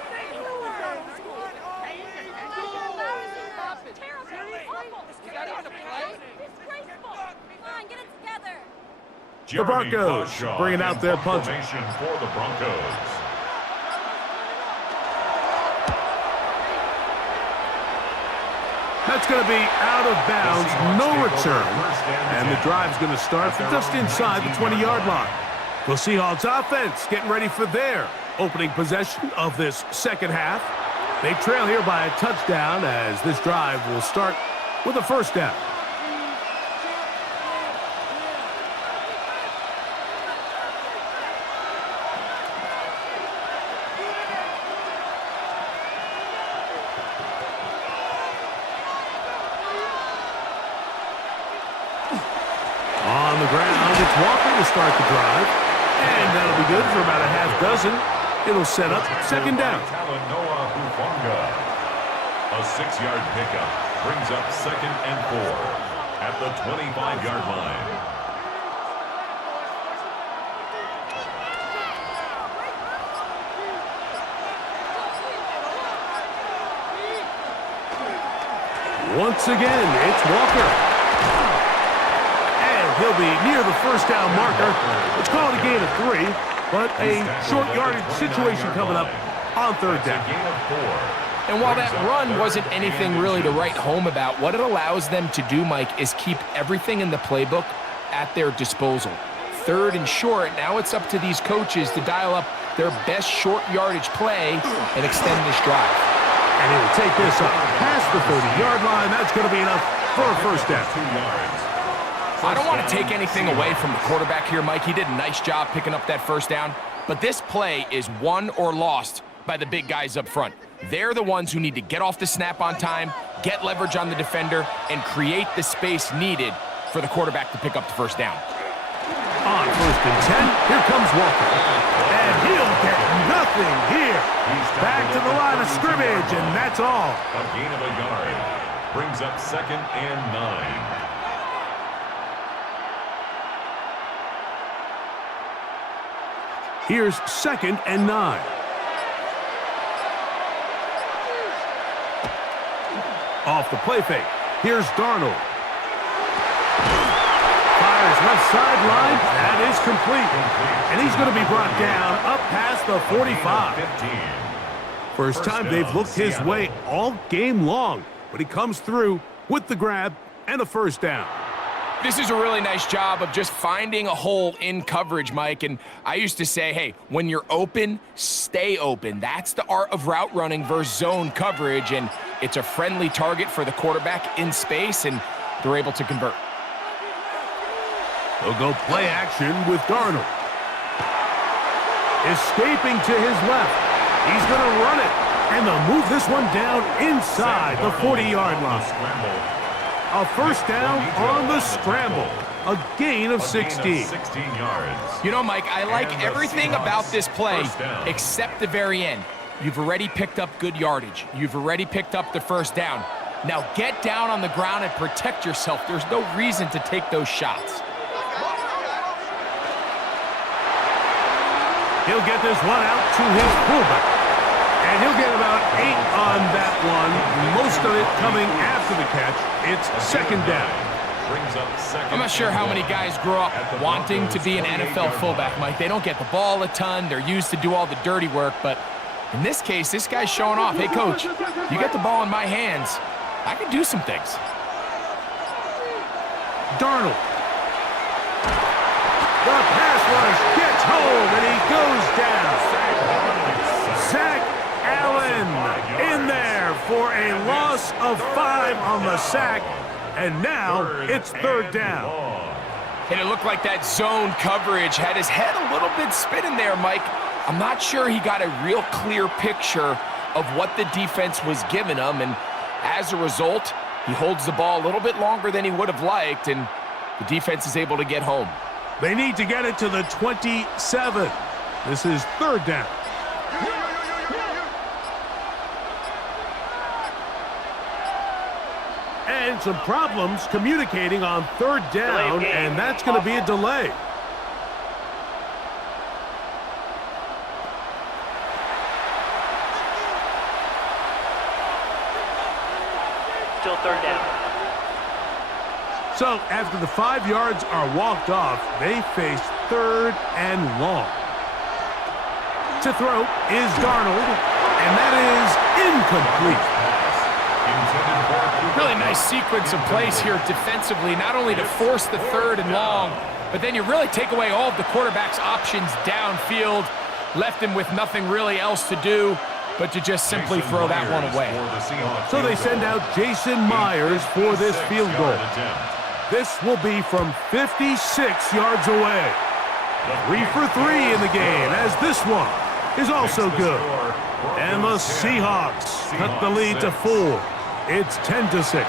The Broncos bringing out their punter. For the Broncos. That's going to be out of bounds, no return. And the drive's going to start from just inside the 20-yard line. The Seahawks offense getting ready for their opening possession of this second half. They trail here by a touchdown as this drive will start with a first down. On the ground, it's Walker to start the drive. And that'll be good for about a half dozen. It'll set up second down. A 6-yard pickup brings up 2nd and 4 at the 25-yard line. Once again, it's Walker. And he'll be near the first down marker. Let's call it a gain of 3, but a short yardage situation coming up on third down. And while that run wasn't anything really to write home about, what it allows them to do, Mike, is keep everything in the playbook at their disposal. Third and short, now it's up to these coaches to dial up their best short yardage play and extend this drive. And he'll take this up past the 30-yard line. That's going to be enough for a first down. 2 yards. I don't want to take anything away from the quarterback here, Mike. He did a nice job picking up that first down. But this play is won or lost by the big guys up front. They're the ones who need to get off the snap on time, get leverage on the defender, and create the space needed for the quarterback to pick up the first down. On first and 10, here comes Walker. And he'll get nothing here. Back to the line of scrimmage, and that's all. A gain of a yard brings up 2nd and 9. Here's 2nd and 9. Off the play fake. Here's Darnold. Fires left sideline. That is complete. And he's going to be brought down up past the 45. First time they've looked his way all game long. But he comes through with the grab and a first down. This is a really nice job of just finding a hole in coverage, Mike. And I used to say, hey, when you're open, stay open. That's the art of route running versus zone coverage. And it's a friendly target for the quarterback in space, and they're able to convert. They'll go play action with Darnold. Escaping to his left. He's going to run it. And they'll move this one down inside the 40-yard line. A first down on the scramble. A gain of 16. 16 yards. You know, Mike, I like everything about this play except the very end. You've already picked up good yardage. You've already picked up the first down. Now get down on the ground and protect yourself. There's no reason to take those shots. He'll get this one out to his fullback. And he'll get about 8 on that one. Most of it coming after the catch. It's second down. I'm not sure how many guys grow up wanting to be an NFL fullback, Mike. They don't get the ball a ton. They're used to do all the dirty work. But in this case, this guy's showing off. Hey, coach, you get the ball in my hands. I can do some things. Darnold. The pass rush gets home, and he goes down. Zach in there for a loss of 5 on the sack, and now it's third down. And it looked like that zone coverage had his head a little bit spinning there, Mike. I'm not sure he got a real clear picture of what the defense was giving him, and as a result, he holds the ball a little bit longer than he would have liked, and the defense is able to get home. They need to get it to the 27. This is third down. And some problems communicating on third down, and that's going to be a delay. Still third down. So after the 5 yards are walked off, they face third and long. To throw is Darnold, and that is incomplete. Really nice sequence of plays here defensively, not only to force the third and long, but then you really take away all of the quarterback's options downfield, left him with nothing really else to do but to just simply throw that one away. So they send out Jason Myers for this field goal. This will be from 56 yards away. 3 for 3 in the game, as this one is also good. And the Seahawks cut the lead to 4. It's 10-6.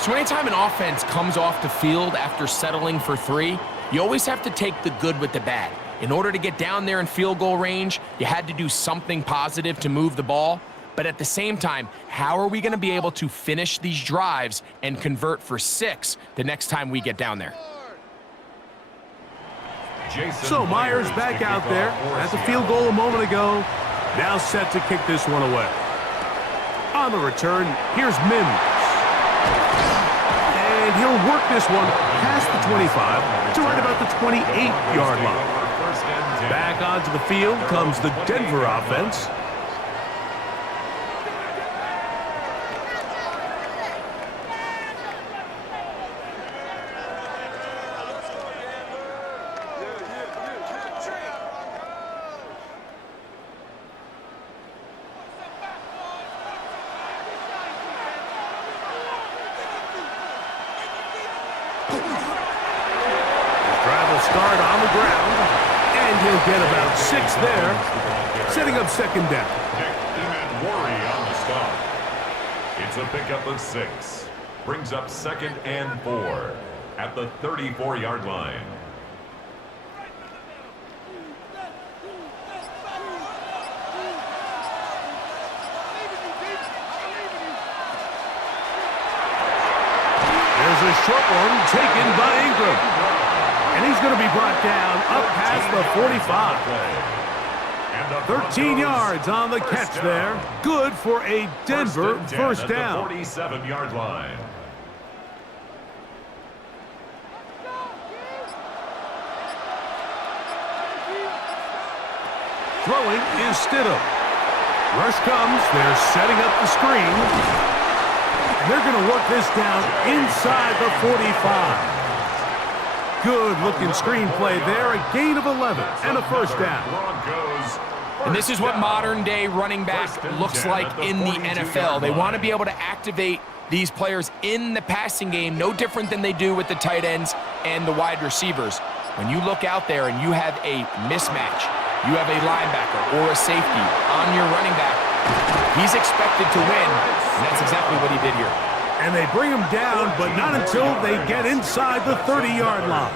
So anytime an offense comes off the field after settling for 3, you always have to take the good with the bad. In order to get down there in field goal range, you had to do something positive to move the ball. But at the same time, how are we going to be able to finish these drives and convert for 6 the next time we get down there? So Myers back out there at the field goal a moment ago. Now set to kick this one away. On the return, here's Mims. And he'll work this one past the 25 to right about the 28-yard line. Back onto the field comes the Denver offense. Start on the ground, and he'll get about 6 there, setting up second down. Worry on the stop. It's a pickup of 6. Brings up 2nd and 4 at the 34-yard line. There's a short one taken by Ingram. And he's going to be brought down up past the 45. 13 yards on the catch there. Good for a Denver first down. 47-yard line. Throwing is Stidham. Rush comes. They're setting up the screen. And they're going to work this down inside the 45. Good-looking screenplay there. A gain of 11 and a first down. And this is what modern-day running back looks like in the NFL. They want to be able to activate these players in the passing game, no different than they do with the tight ends and the wide receivers. When you look out there and you have a mismatch, you have a linebacker or a safety on your running back, he's expected to win, and that's exactly what he did here. And they bring him down, but not until they get inside the 30-yard line.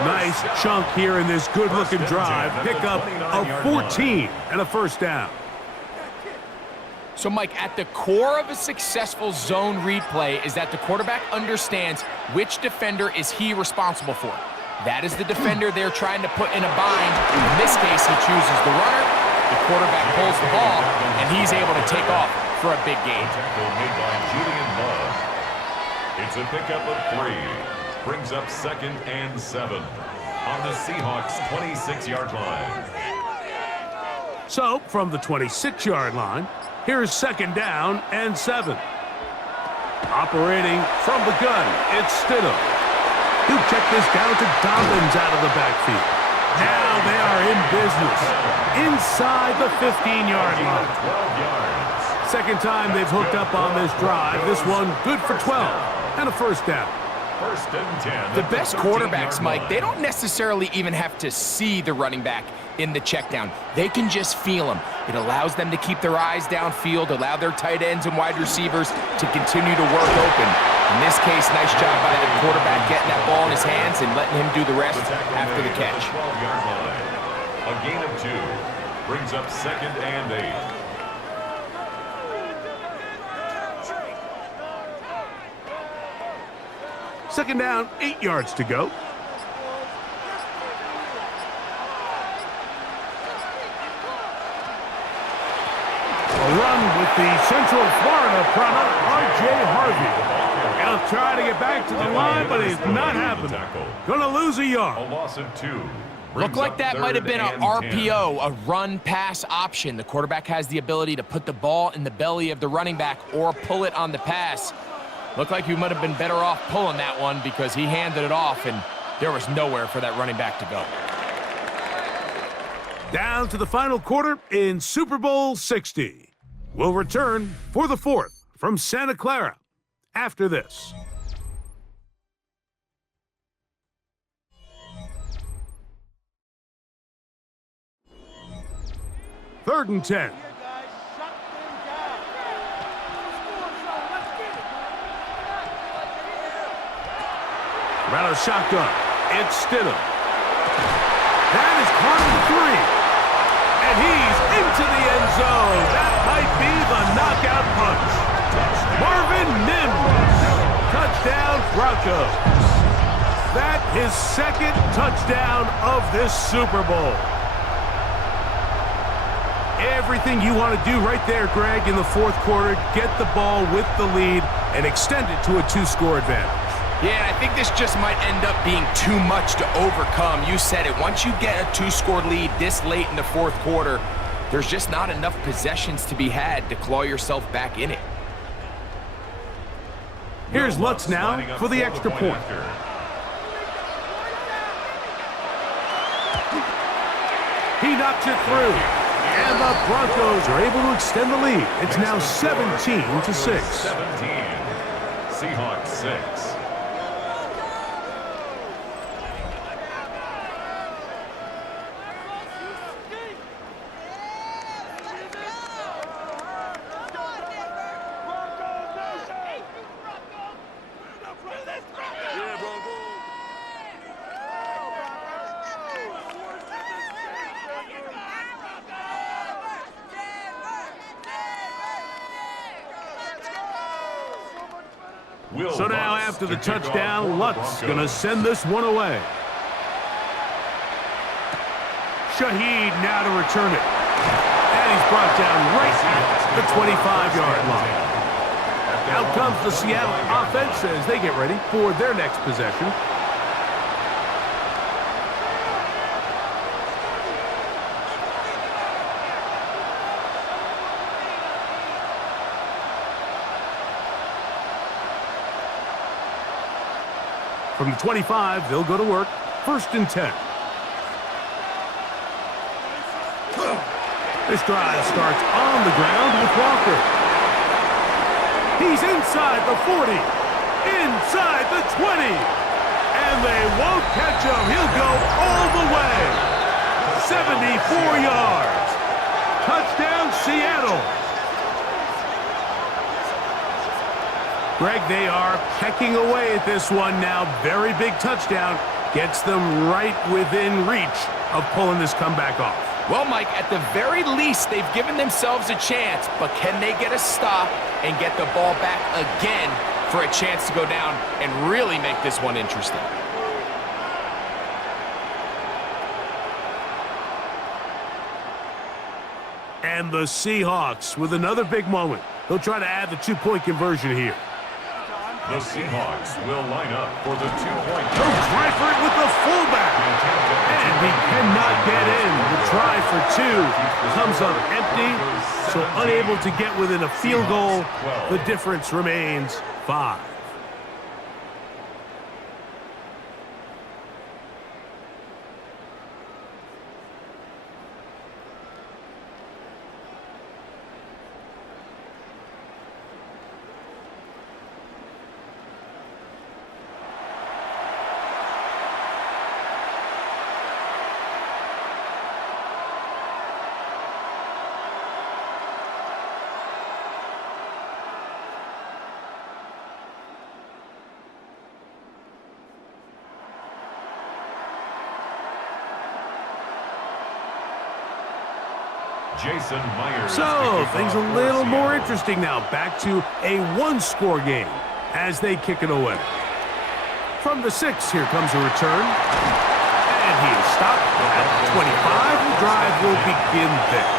Nice chunk here in this good-looking drive. Pickup of 14 and a first down. So, Mike, at the core of a successful zone read play is that the quarterback understands which defender is he responsible for. That is the defender they're trying to put in a bind. In this case, he chooses the runner. The quarterback pulls the ball, and he's able to take off for a big gain. It's a pickup of 3. Brings up 2nd and 7 on the Seahawks 26-yard line. So from the 26-yard line, here's 2nd down and 7. Operating from the gun, it's Stidham. He'll check this down to Dobbins out of the backfield. Now they are in business inside the 15-yard line. 12 yards. Second time they've hooked up on this drive. This one good for 12 and a first down. 1st and 10. The best quarterbacks, Mike, they don't necessarily even have to see the running back in the check down. They can just feel him. It allows them to keep their eyes downfield, allow their tight ends and wide receivers to continue to work open. In this case, nice job by the quarterback getting that ball in his hands and letting him do the rest after the catch. 12-yard line. A gain of 2. Brings up 2nd and 8. Second down, 8 yards to go. A run with the Central Florida product, R.J. Harvey. Now trying to get back to the line, but it's not happening. Going to lose a yard. A loss of 2. Looked like that might have been an RPO, a run-pass option. The quarterback has the ability to put the ball in the belly of the running back or pull it on the pass. Looked like he might have been better off pulling that one because he handed it off, and there was nowhere for that running back to go. Down to the final quarter in Super Bowl 60. We'll return for the fourth from Santa Clara after this. Third and 10. Around a shotgun. It's Stidham. That is Carter 3. And he's into the end zone. That might be the knockout punch. Marvin Mims. Touchdown Broncos. That his second touchdown of this Super Bowl. Everything you want to do right there, Greg, in the fourth quarter. Get the ball with the lead and extend it to a 2-score advantage. Yeah, and I think this just might end up being too much to overcome. You said it. Once you get a 2-score lead this late in the fourth quarter, there's just not enough possessions to be had to claw yourself back in it. Here's Lutz now for the extra point. He knocks it through. And the Broncos are able to extend the lead. It's now 17-6. 17. Seahawks 6. So now after the touchdown, Lutz going to send this one away. Shaheed now to return it. And he's brought down right at the 25-yard line. Out comes the Seattle offense as they get ready for their next possession. From the 25, they'll go to work. 1st and 10. This drive starts on the ground with Walker. He's inside the 40, inside the 20, and they won't catch him. He'll go all the way. 74 yards. Touchdown, Seattle. Greg, they are pecking away at this one now. Very big touchdown. Gets them right within reach of pulling this comeback off. Well, Mike, at the very least, they've given themselves a chance, but can they get a stop and get the ball back again for a chance to go down and really make this one interesting? And the Seahawks with another big moment. They'll try to add the 2-point conversion here. The Seahawks will line up for the 2-point. He'll try for it with the fullback. And he cannot get in. The try for 2 comes up empty, so unable to get within a field goal. The difference remains 5. Jason Myers. So, things a little more interesting now. Back to a 1-score game as they kick it away. From the 6, here comes a return. And he is stopped at the 25. The drive will begin there.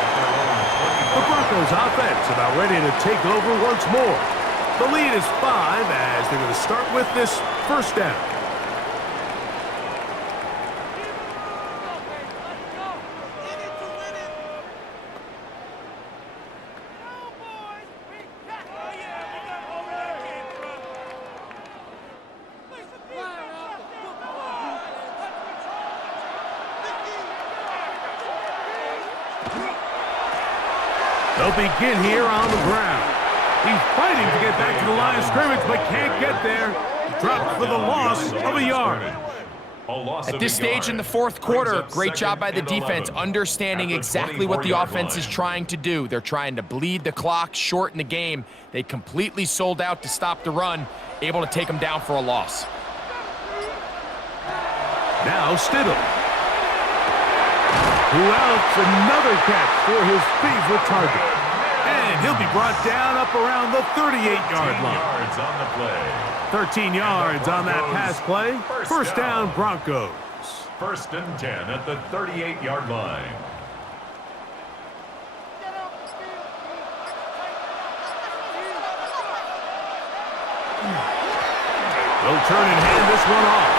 The Broncos offense about ready to take over once more. The lead is 5 as they're going to start with this 1st down. They'll begin here on the ground. He's fighting to get back to the line of scrimmage, but can't get there. Dropped for the loss of a yard. At this stage in the fourth quarter, great job by the defense, understanding exactly what the offense is trying to do. They're trying to bleed the clock, shorten the game. They completely sold out to stop the run, able to take them down for a loss. Now Stidham. Who else? Another catch for his favorite target. And he'll be brought down up around the 38-yard line. 13 yards on that pass play. First down, Broncos. 1st and 10 at the 38-yard line. They'll turn and hand this one off.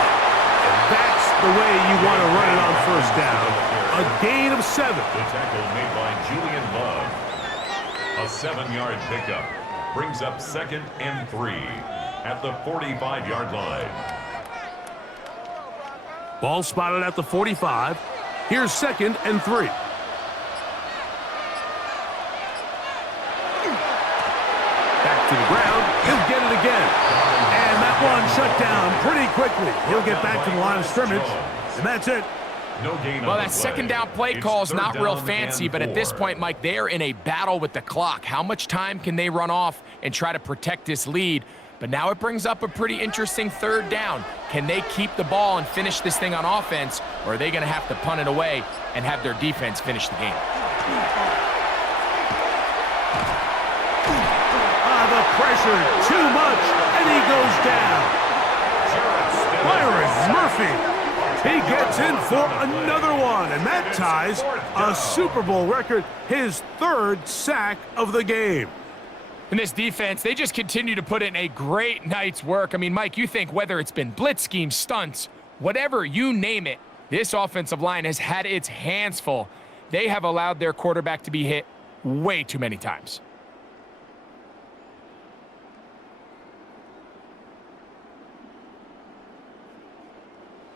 And that's the way you want to run it on first down. A gain of 7. The tackle made by Julian Love. A 7-yard pickup brings up 2nd and 3 at the 45-yard line. Ball spotted at the 45. Here's 2nd and 3. Back to the ground. He'll get it again. And that one shut down pretty quickly. He'll get back to the line of scrimmage. And that's it. Well, that second down play call is not real fancy, but at this point, Mike, they're in a battle with the clock. How much time can they run off and try to protect this lead? But now it brings up a pretty interesting 3rd down. Can they keep the ball and finish this thing on offense, or are they going to have to punt it away and have their defense finish the game? The pressure, too much, and he goes down. Byron Murphy. He gets in for another one, and that ties a Super Bowl record, his 3rd sack of the game. And this defense, they just continue to put in a great night's work. I mean, Mike, you think whether it's been blitz schemes, stunts, whatever, you name it, this offensive line has had its hands full. They have allowed their quarterback to be hit way too many times.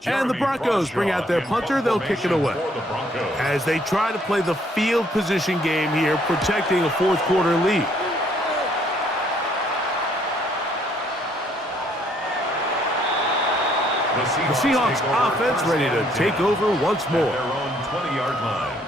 And the Broncos bring out their punter. They'll kick it away as they try to play the field position game here, protecting a fourth quarter lead. The Seahawks offense ready to take over once more. Their own 20-yard line.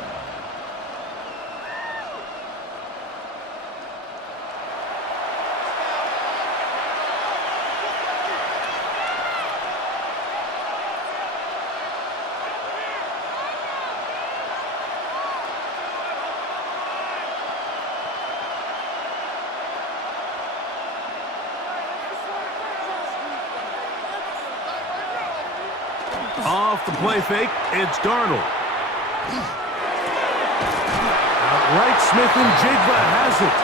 Off the play fake, it's Darnold. Outright Smith-Njigba has it.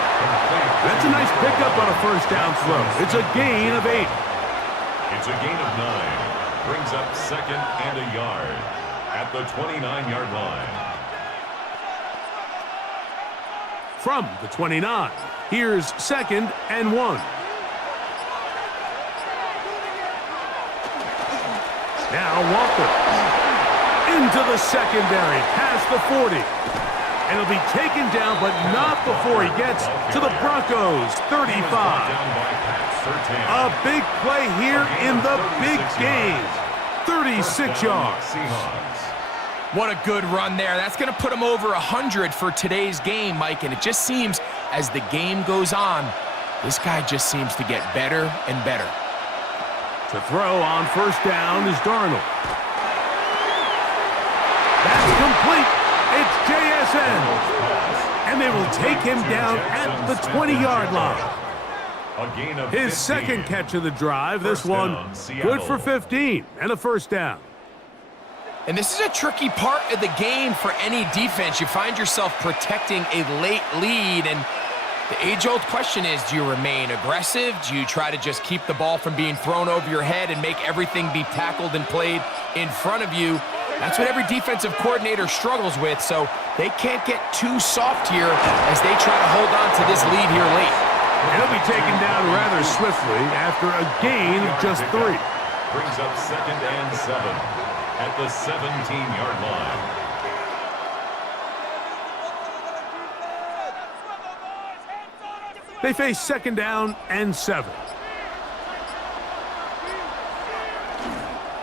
That's a nice pickup on a first down throw. It's a gain of 8. It's a gain of 9. Brings up 2nd and a yard at the 29-yard line. From the 29, here's 2nd and 1. Now Walker into the secondary, past the 40. And he'll be taken down, but not before he gets to the Broncos' 35. A big play here in the big game. 36 yards. What a good run there. That's going to put him over 100 for today's game, Mike. And it just seems as the game goes on, this guy just seems to get better and better. To throw on first down is Darnold. That's complete. It's JSN. And they will take him down at the 20-yard line. His 2nd catch of the drive. This one good for 15 and a first down. And this is a tricky part of the game for any defense. You find yourself protecting a late lead, and the age-old question is, do you remain aggressive? Do you try to just keep the ball from being thrown over your head and make everything be tackled and played in front of you? That's what every defensive coordinator struggles with, so they can't get too soft here as they try to hold on to this lead here late. He'll be taken down rather swiftly after a gain of just 3. Brings up 2nd and 7 at the 17-yard line. They face 2nd down and 7.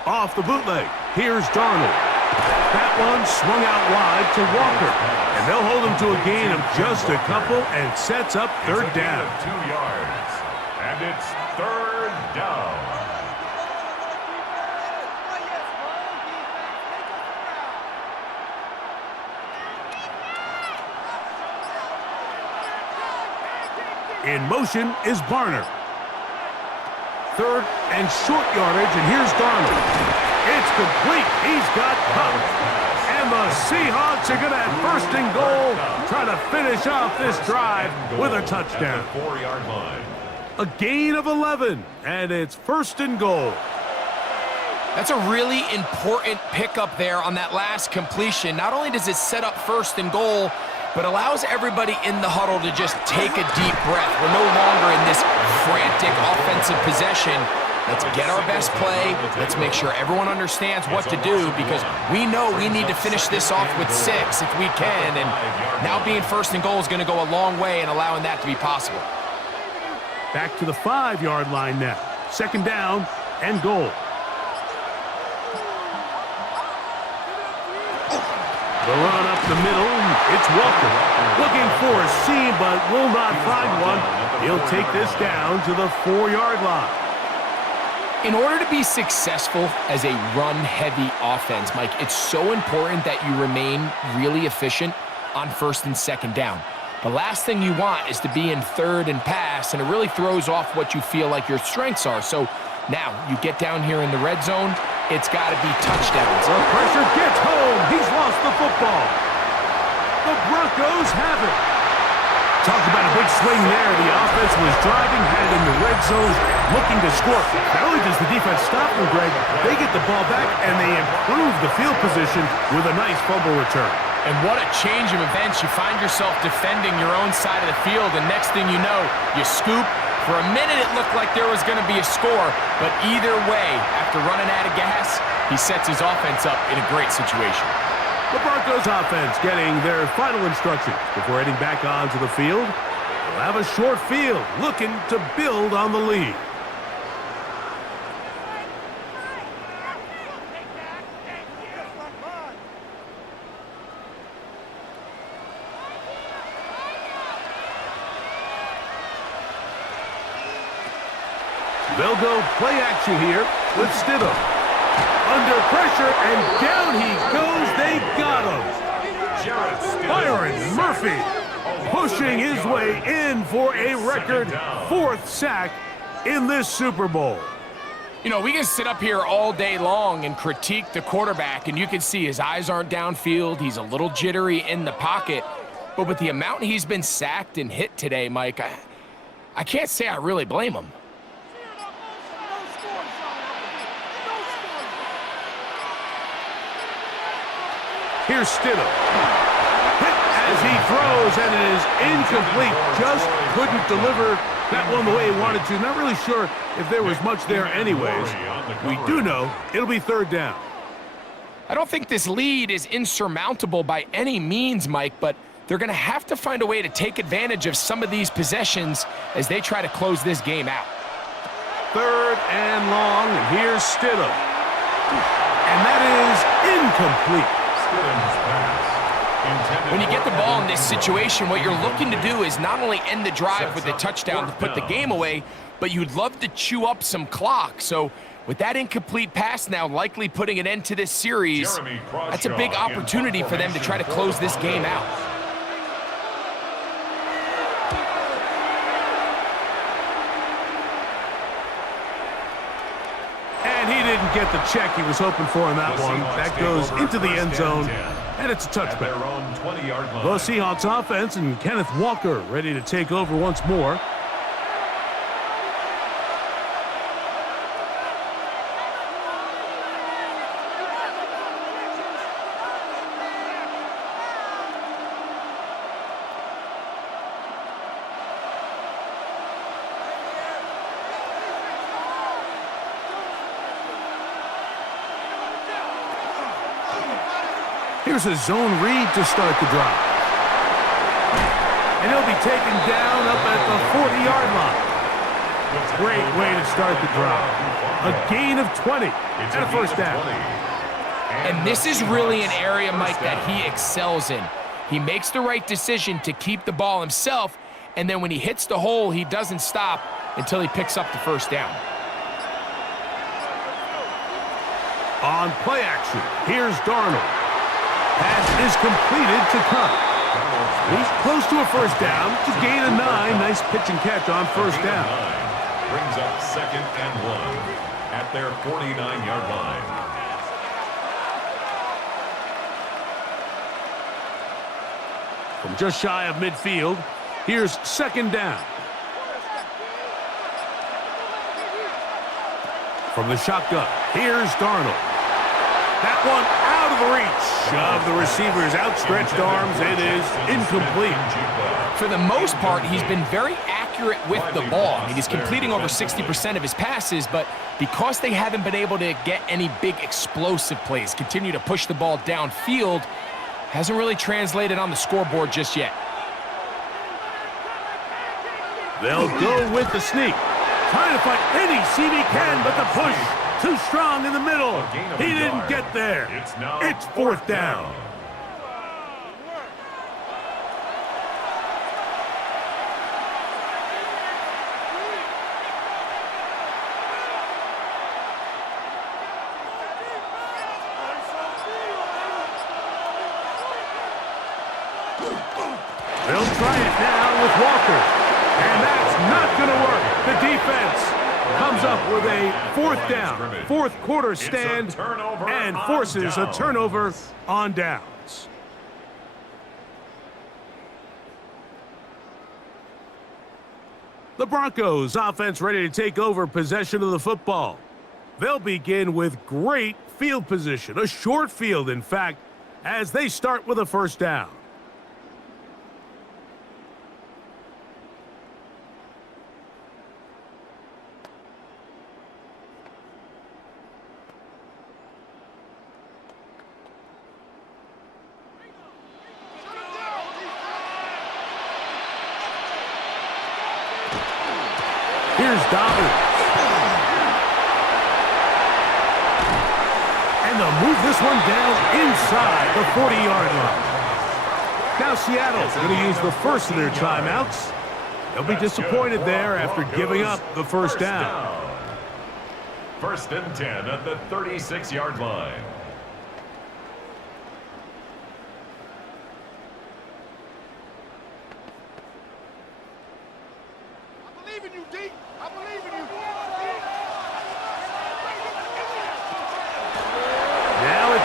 Off the bootleg, here's Darnold. That one swung out wide to Walker. And they'll hold him to a gain of just a couple and sets up 3rd down. 2 yards. And it's 3rd down. In motion is Barner. 3rd and short yardage, and here's Darnold. It's complete. He's got covered. And the Seahawks are going to have 1st and goal, try to finish off this drive with a touchdown. 4-yard line. A gain of 11, and it's 1st and goal. That's a really important pickup there on that last completion. Not only does it set up 1st and goal, but allows everybody in the huddle to just take a deep breath. We're no longer in this frantic offensive possession. Let's get our best play. Let's make sure everyone understands what to do, because we know we need to finish this off with 6 if we can. And now being 1st and goal is going to go a long way in allowing that to be possible. Back to the 5-yard line now. 2nd down and goal. The run up the middle, it's Walker. Looking for a seam, but will not find one. He'll take this down to the 4-yard line. In order to be successful as a run-heavy offense, Mike, it's so important that you remain really efficient on 1st and 2nd down. The last thing you want is to be in 3rd and pass, and it really throws off what you feel like your strengths are. So now you get down here in the red zone, it's got to be touchdowns. The pressure gets home. He's lost the football. The Broncos have it. Talk about a big swing there. The offense was driving, had in the red zone, looking to score. Not only does the defense stop them, Greg, they get the ball back, and they improve the field position with a nice fumble return. And what a change of events. You find yourself defending your own side of the field, and next thing you know, you scoop. For a minute, it looked like there was going to be a score, but either way, after running out of gas, he sets his offense up in a great situation. The Broncos offense getting their final instructions before heading back onto the field. They'll have a short field, looking to build on the lead. They'll go play action here with Stidham. Under pressure, and down he goes. They got him. Byron Murphy pushing his way in for a record 4th sack in this Super Bowl. You know, we can sit up here all day long and critique the quarterback, and you can see his eyes aren't downfield. He's a little jittery in the pocket. But with the amount he's been sacked and hit today, Mike, I can't say I really blame him. Here's Stidham. Hit as he throws, and it is incomplete. Just couldn't deliver that one the way he wanted to. Not really sure if there was much there anyways. We do know it'll be 3rd down. I don't think this lead is insurmountable by any means, Mike, but they're going to have to find a way to take advantage of some of these possessions as they try to close this game out. 3rd and long, and here's Stidham. And that is incomplete. When you get the ball in this situation, what you're looking to do is not only end the drive with a touchdown to put the game away, but you'd love to chew up some clock. So with that incomplete pass now likely putting an end to this series, that's a big opportunity for them to try to close this game out. And he didn't get the check he was hoping for in that one. That goes into the end zone, and it's a touchback. The Seahawks offense and Kenneth Walker ready to take over once more. Here's a zone read to start the drive. And he'll be taken down up at the 40-yard line. Great way to start the drive. A gain of 20 and a first down. And this is really an area, Mike, that he excels in. He makes the right decision to keep the ball himself, and then when he hits the hole, he doesn't stop until he picks up the first down. On play action, here's Darnold. Pass is completed to Cup. He's close to a first down to gain a 9. Nice pitch and catch on first down. Brings up 2nd and 1 at their 49-yard line. From just shy of midfield, here's 2nd down. From the shotgun, here's Darnold. That one out of the reach of the receiver's outstretched arms. It is incomplete. For the most part, he's been very accurate with the ball. I mean, he's completing over 60% of his passes, but because they haven't been able to get any big explosive plays, continue to push the ball downfield, hasn't really translated on the scoreboard just yet. They'll go with the sneak. Trying to find any seam he can, but the push too strong in the middle. He didn't get there. It's 4th down. They'll try it now with Walker. And that's not going to work. The defense comes up with a 4th down, 4th quarter stand, and forces a turnover on downs. The Broncos offense ready to take over possession of the football. They'll begin with great field position, a short field, in fact, as they start with a first down. Here's Dobbins. And they'll move this one down inside the 40-yard line. Now Seattle's going to use the first of their timeouts. They'll be disappointed there after giving up the first down. 1st and 10 at the 36-yard line.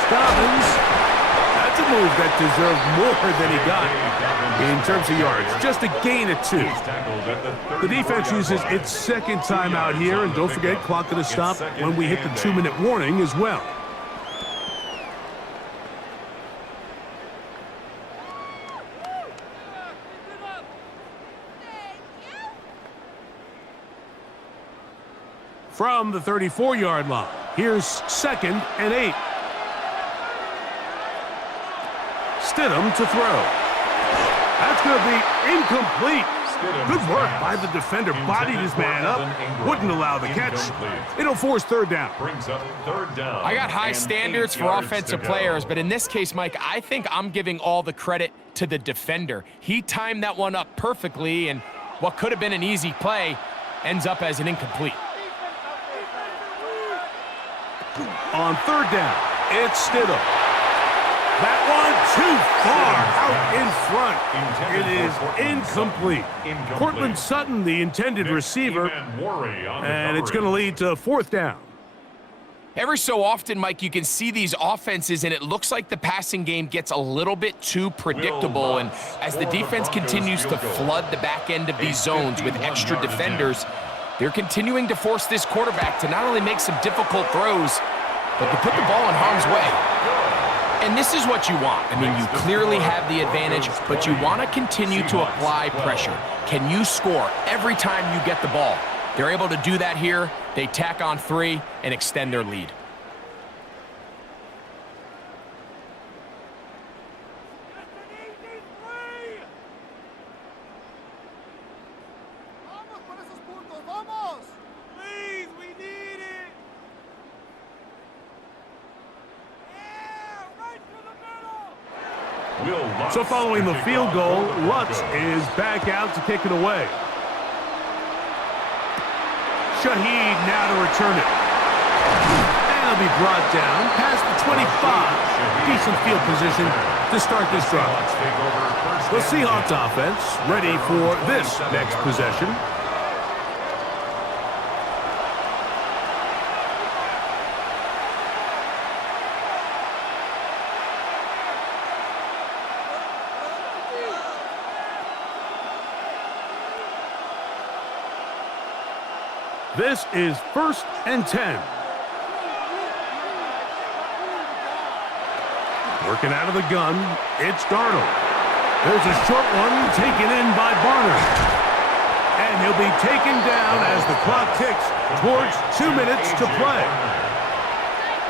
Dobbins. That's a move that deserved more than he got in terms of yards. Just a gain of 2. The defense uses its 2nd timeout here, and don't forget, clock going to stop when we hit the 2-minute warning as well. From the 34-yard line, here's 2nd and 8. Stidham to throw. That's going to be incomplete. Good work by the defender. Bodied his man up. Wouldn't allow the catch. It'll force 3rd down. Brings up 3rd down. I got high standards for offensive players, but in this case, Mike, I think I'm giving all the credit to the defender. He timed that one up perfectly, and what could have been an easy play ends up as an incomplete. On 3rd down, it's Stidham. That one too far out in front. It is incomplete. Cortland Sutton, the intended receiver, and it's going to lead to 4th down. Every so often, Mike, you can see these offenses, and it looks like the passing game gets a little bit too predictable. And as the defense continues to flood the back end of these zones with extra defenders, they're continuing to force this quarterback to not only make some difficult throws, but to put the ball in harm's way. And this is what you want. I mean, you clearly have the advantage, but you want to continue to apply pressure. Can you score every time you get the ball? They're able to do that here. They tack on 3 and extend their lead. So following the field goal, Lutz is back out to kick it away. Shaheed now to return it. And it'll be brought down past the 25. Decent field position to start this drive. The Seahawks offense ready for this next possession. This is 1st and 10. Working out of the gun, it's Darnold. There's a short one taken in by Barner. And he'll be taken down as the clock ticks towards 2 minutes to play.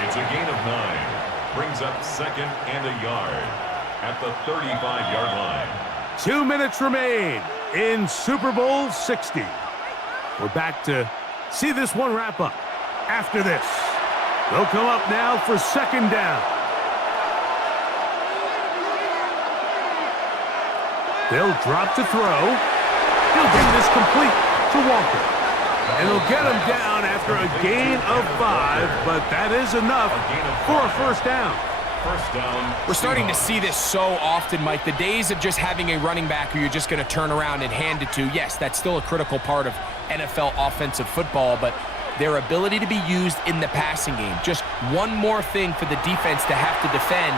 It's a gain of 9. Brings up 2nd and a yard at the 35-yard line. 2 minutes remain in Super Bowl 60. We're back to see this one wrap up. After this, they'll come up now for 2nd down. They'll drop to throw. He'll get this complete to Walker. And they'll get him down after a gain of 5, but that is enough for a 1st down. First down. We're starting to see this so often, Mike. The days of just having a running back who you're just going to turn around and hand it to, yes, that's still a critical part of NFL offensive football, but their ability to be used in the passing game. Just one more thing for the defense to have to defend.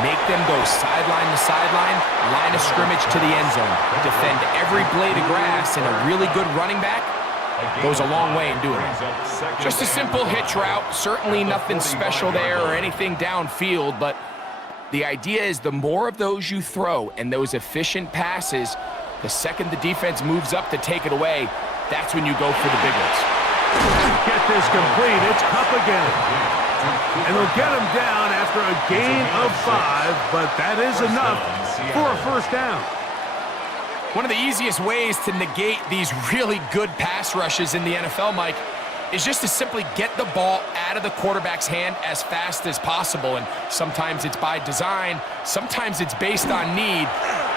Make them go sideline to sideline, line of scrimmage to the end zone. Defend every blade of grass, and a really good running back goes a long way in doing it. Just a simple hitch route. Certainly nothing special there or anything downfield, but the idea is the more of those you throw and those efficient passes, the second the defense moves up to take it away, that's when you go for the big ones. Get this complete. It's Cup again. And they'll get him down after a gain of 5, but that is enough for a 1st down. One of the easiest ways to negate these really good pass rushes in the NFL, Mike, is just to simply get the ball out of the quarterback's hand as fast as possible. And sometimes it's by design, sometimes it's based on need.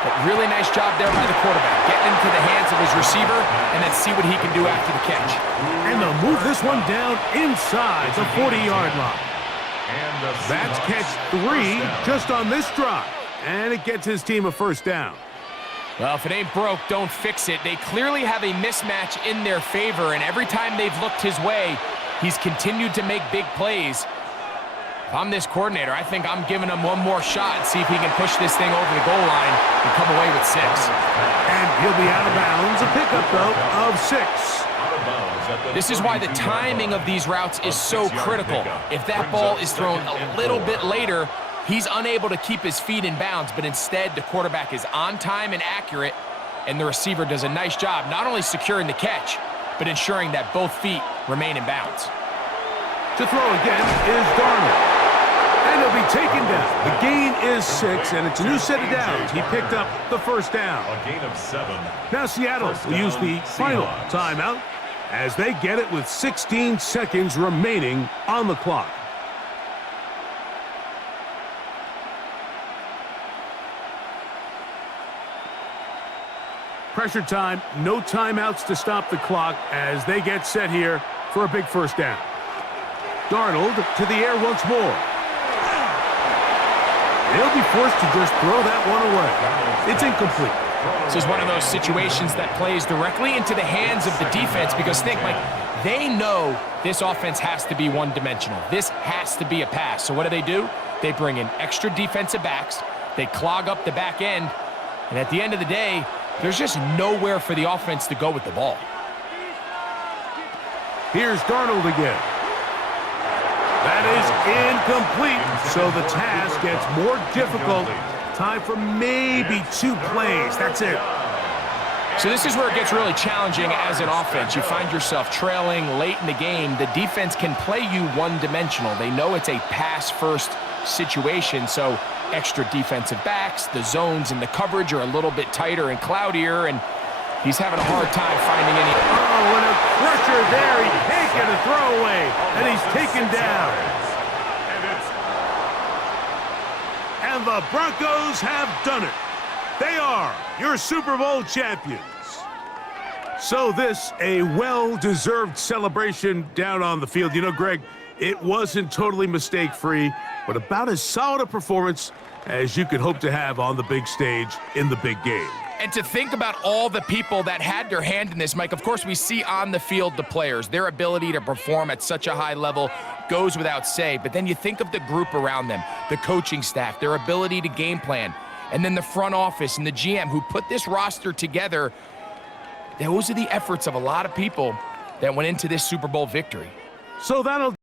But really nice job there by the quarterback, getting into the hands of his receiver, and then see what he can do after the catch. And they'll move this one down inside the 40-yard line. That's catch 3 just on this drive. And it gets his team a 1st down. Well, if it ain't broke, don't fix it. They clearly have a mismatch in their favor, and every time they've looked his way, he's continued to make big plays. If I'm this coordinator, I think I'm giving him one more shot and see if he can push this thing over the goal line and come away with 6. And he'll be out of bounds. A pickup, though, of 6. This is why the timing of these routes is so critical. If that ball is thrown a little bit later, he's unable to keep his feet in bounds, but instead the quarterback is on time and accurate, and the receiver does a nice job not only securing the catch, but ensuring that both feet remain in bounds. To throw again is Darnold. And he'll be taken down. The gain is 6, and it's a new set of downs. He picked up the 1st down. A gain of 7. Now Seattle will use the final timeout as they get it with 16 seconds remaining on the clock. Pressure time, no timeouts to stop the clock as they get set here for a big 1st down. Darnold to the air once more. They'll be forced to just throw that one away. It's incomplete. This is one of those situations that plays directly into the hands of the defense because think, Mike, they know this offense has to be one-dimensional. This has to be a pass. So what do? They bring in extra defensive backs. They clog up the back end. And at the end of the day, there's just nowhere for the offense to go with the ball. Here's Darnold again. That is incomplete, so the task gets more difficult. Time for maybe 2 plays. That's it. So this is where it gets really challenging as an offense. You find yourself trailing late in the game. The defense can play you one-dimensional. They know it's a pass-first situation, so extra defensive backs, the zones and the coverage are a little bit tighter and cloudier, and he's having a hard time finding any. Oh, and a pressure there. He can't get a throwaway, and he's taken down. and the Broncos have done it. They are your Super Bowl champions. So this, a well-deserved celebration down on the field. You know, Greg, it wasn't totally mistake-free, but about as solid a performance as you could hope to have on the big stage in the big game. And to think about all the people that had their hand in this, Mike, of course we see on the field the players, their ability to perform at such a high level goes without say, but then you think of the group around them, the coaching staff, their ability to game plan, and then the front office and the GM who put this roster together. Those are the efforts of a lot of people that went into this Super Bowl victory. So that'll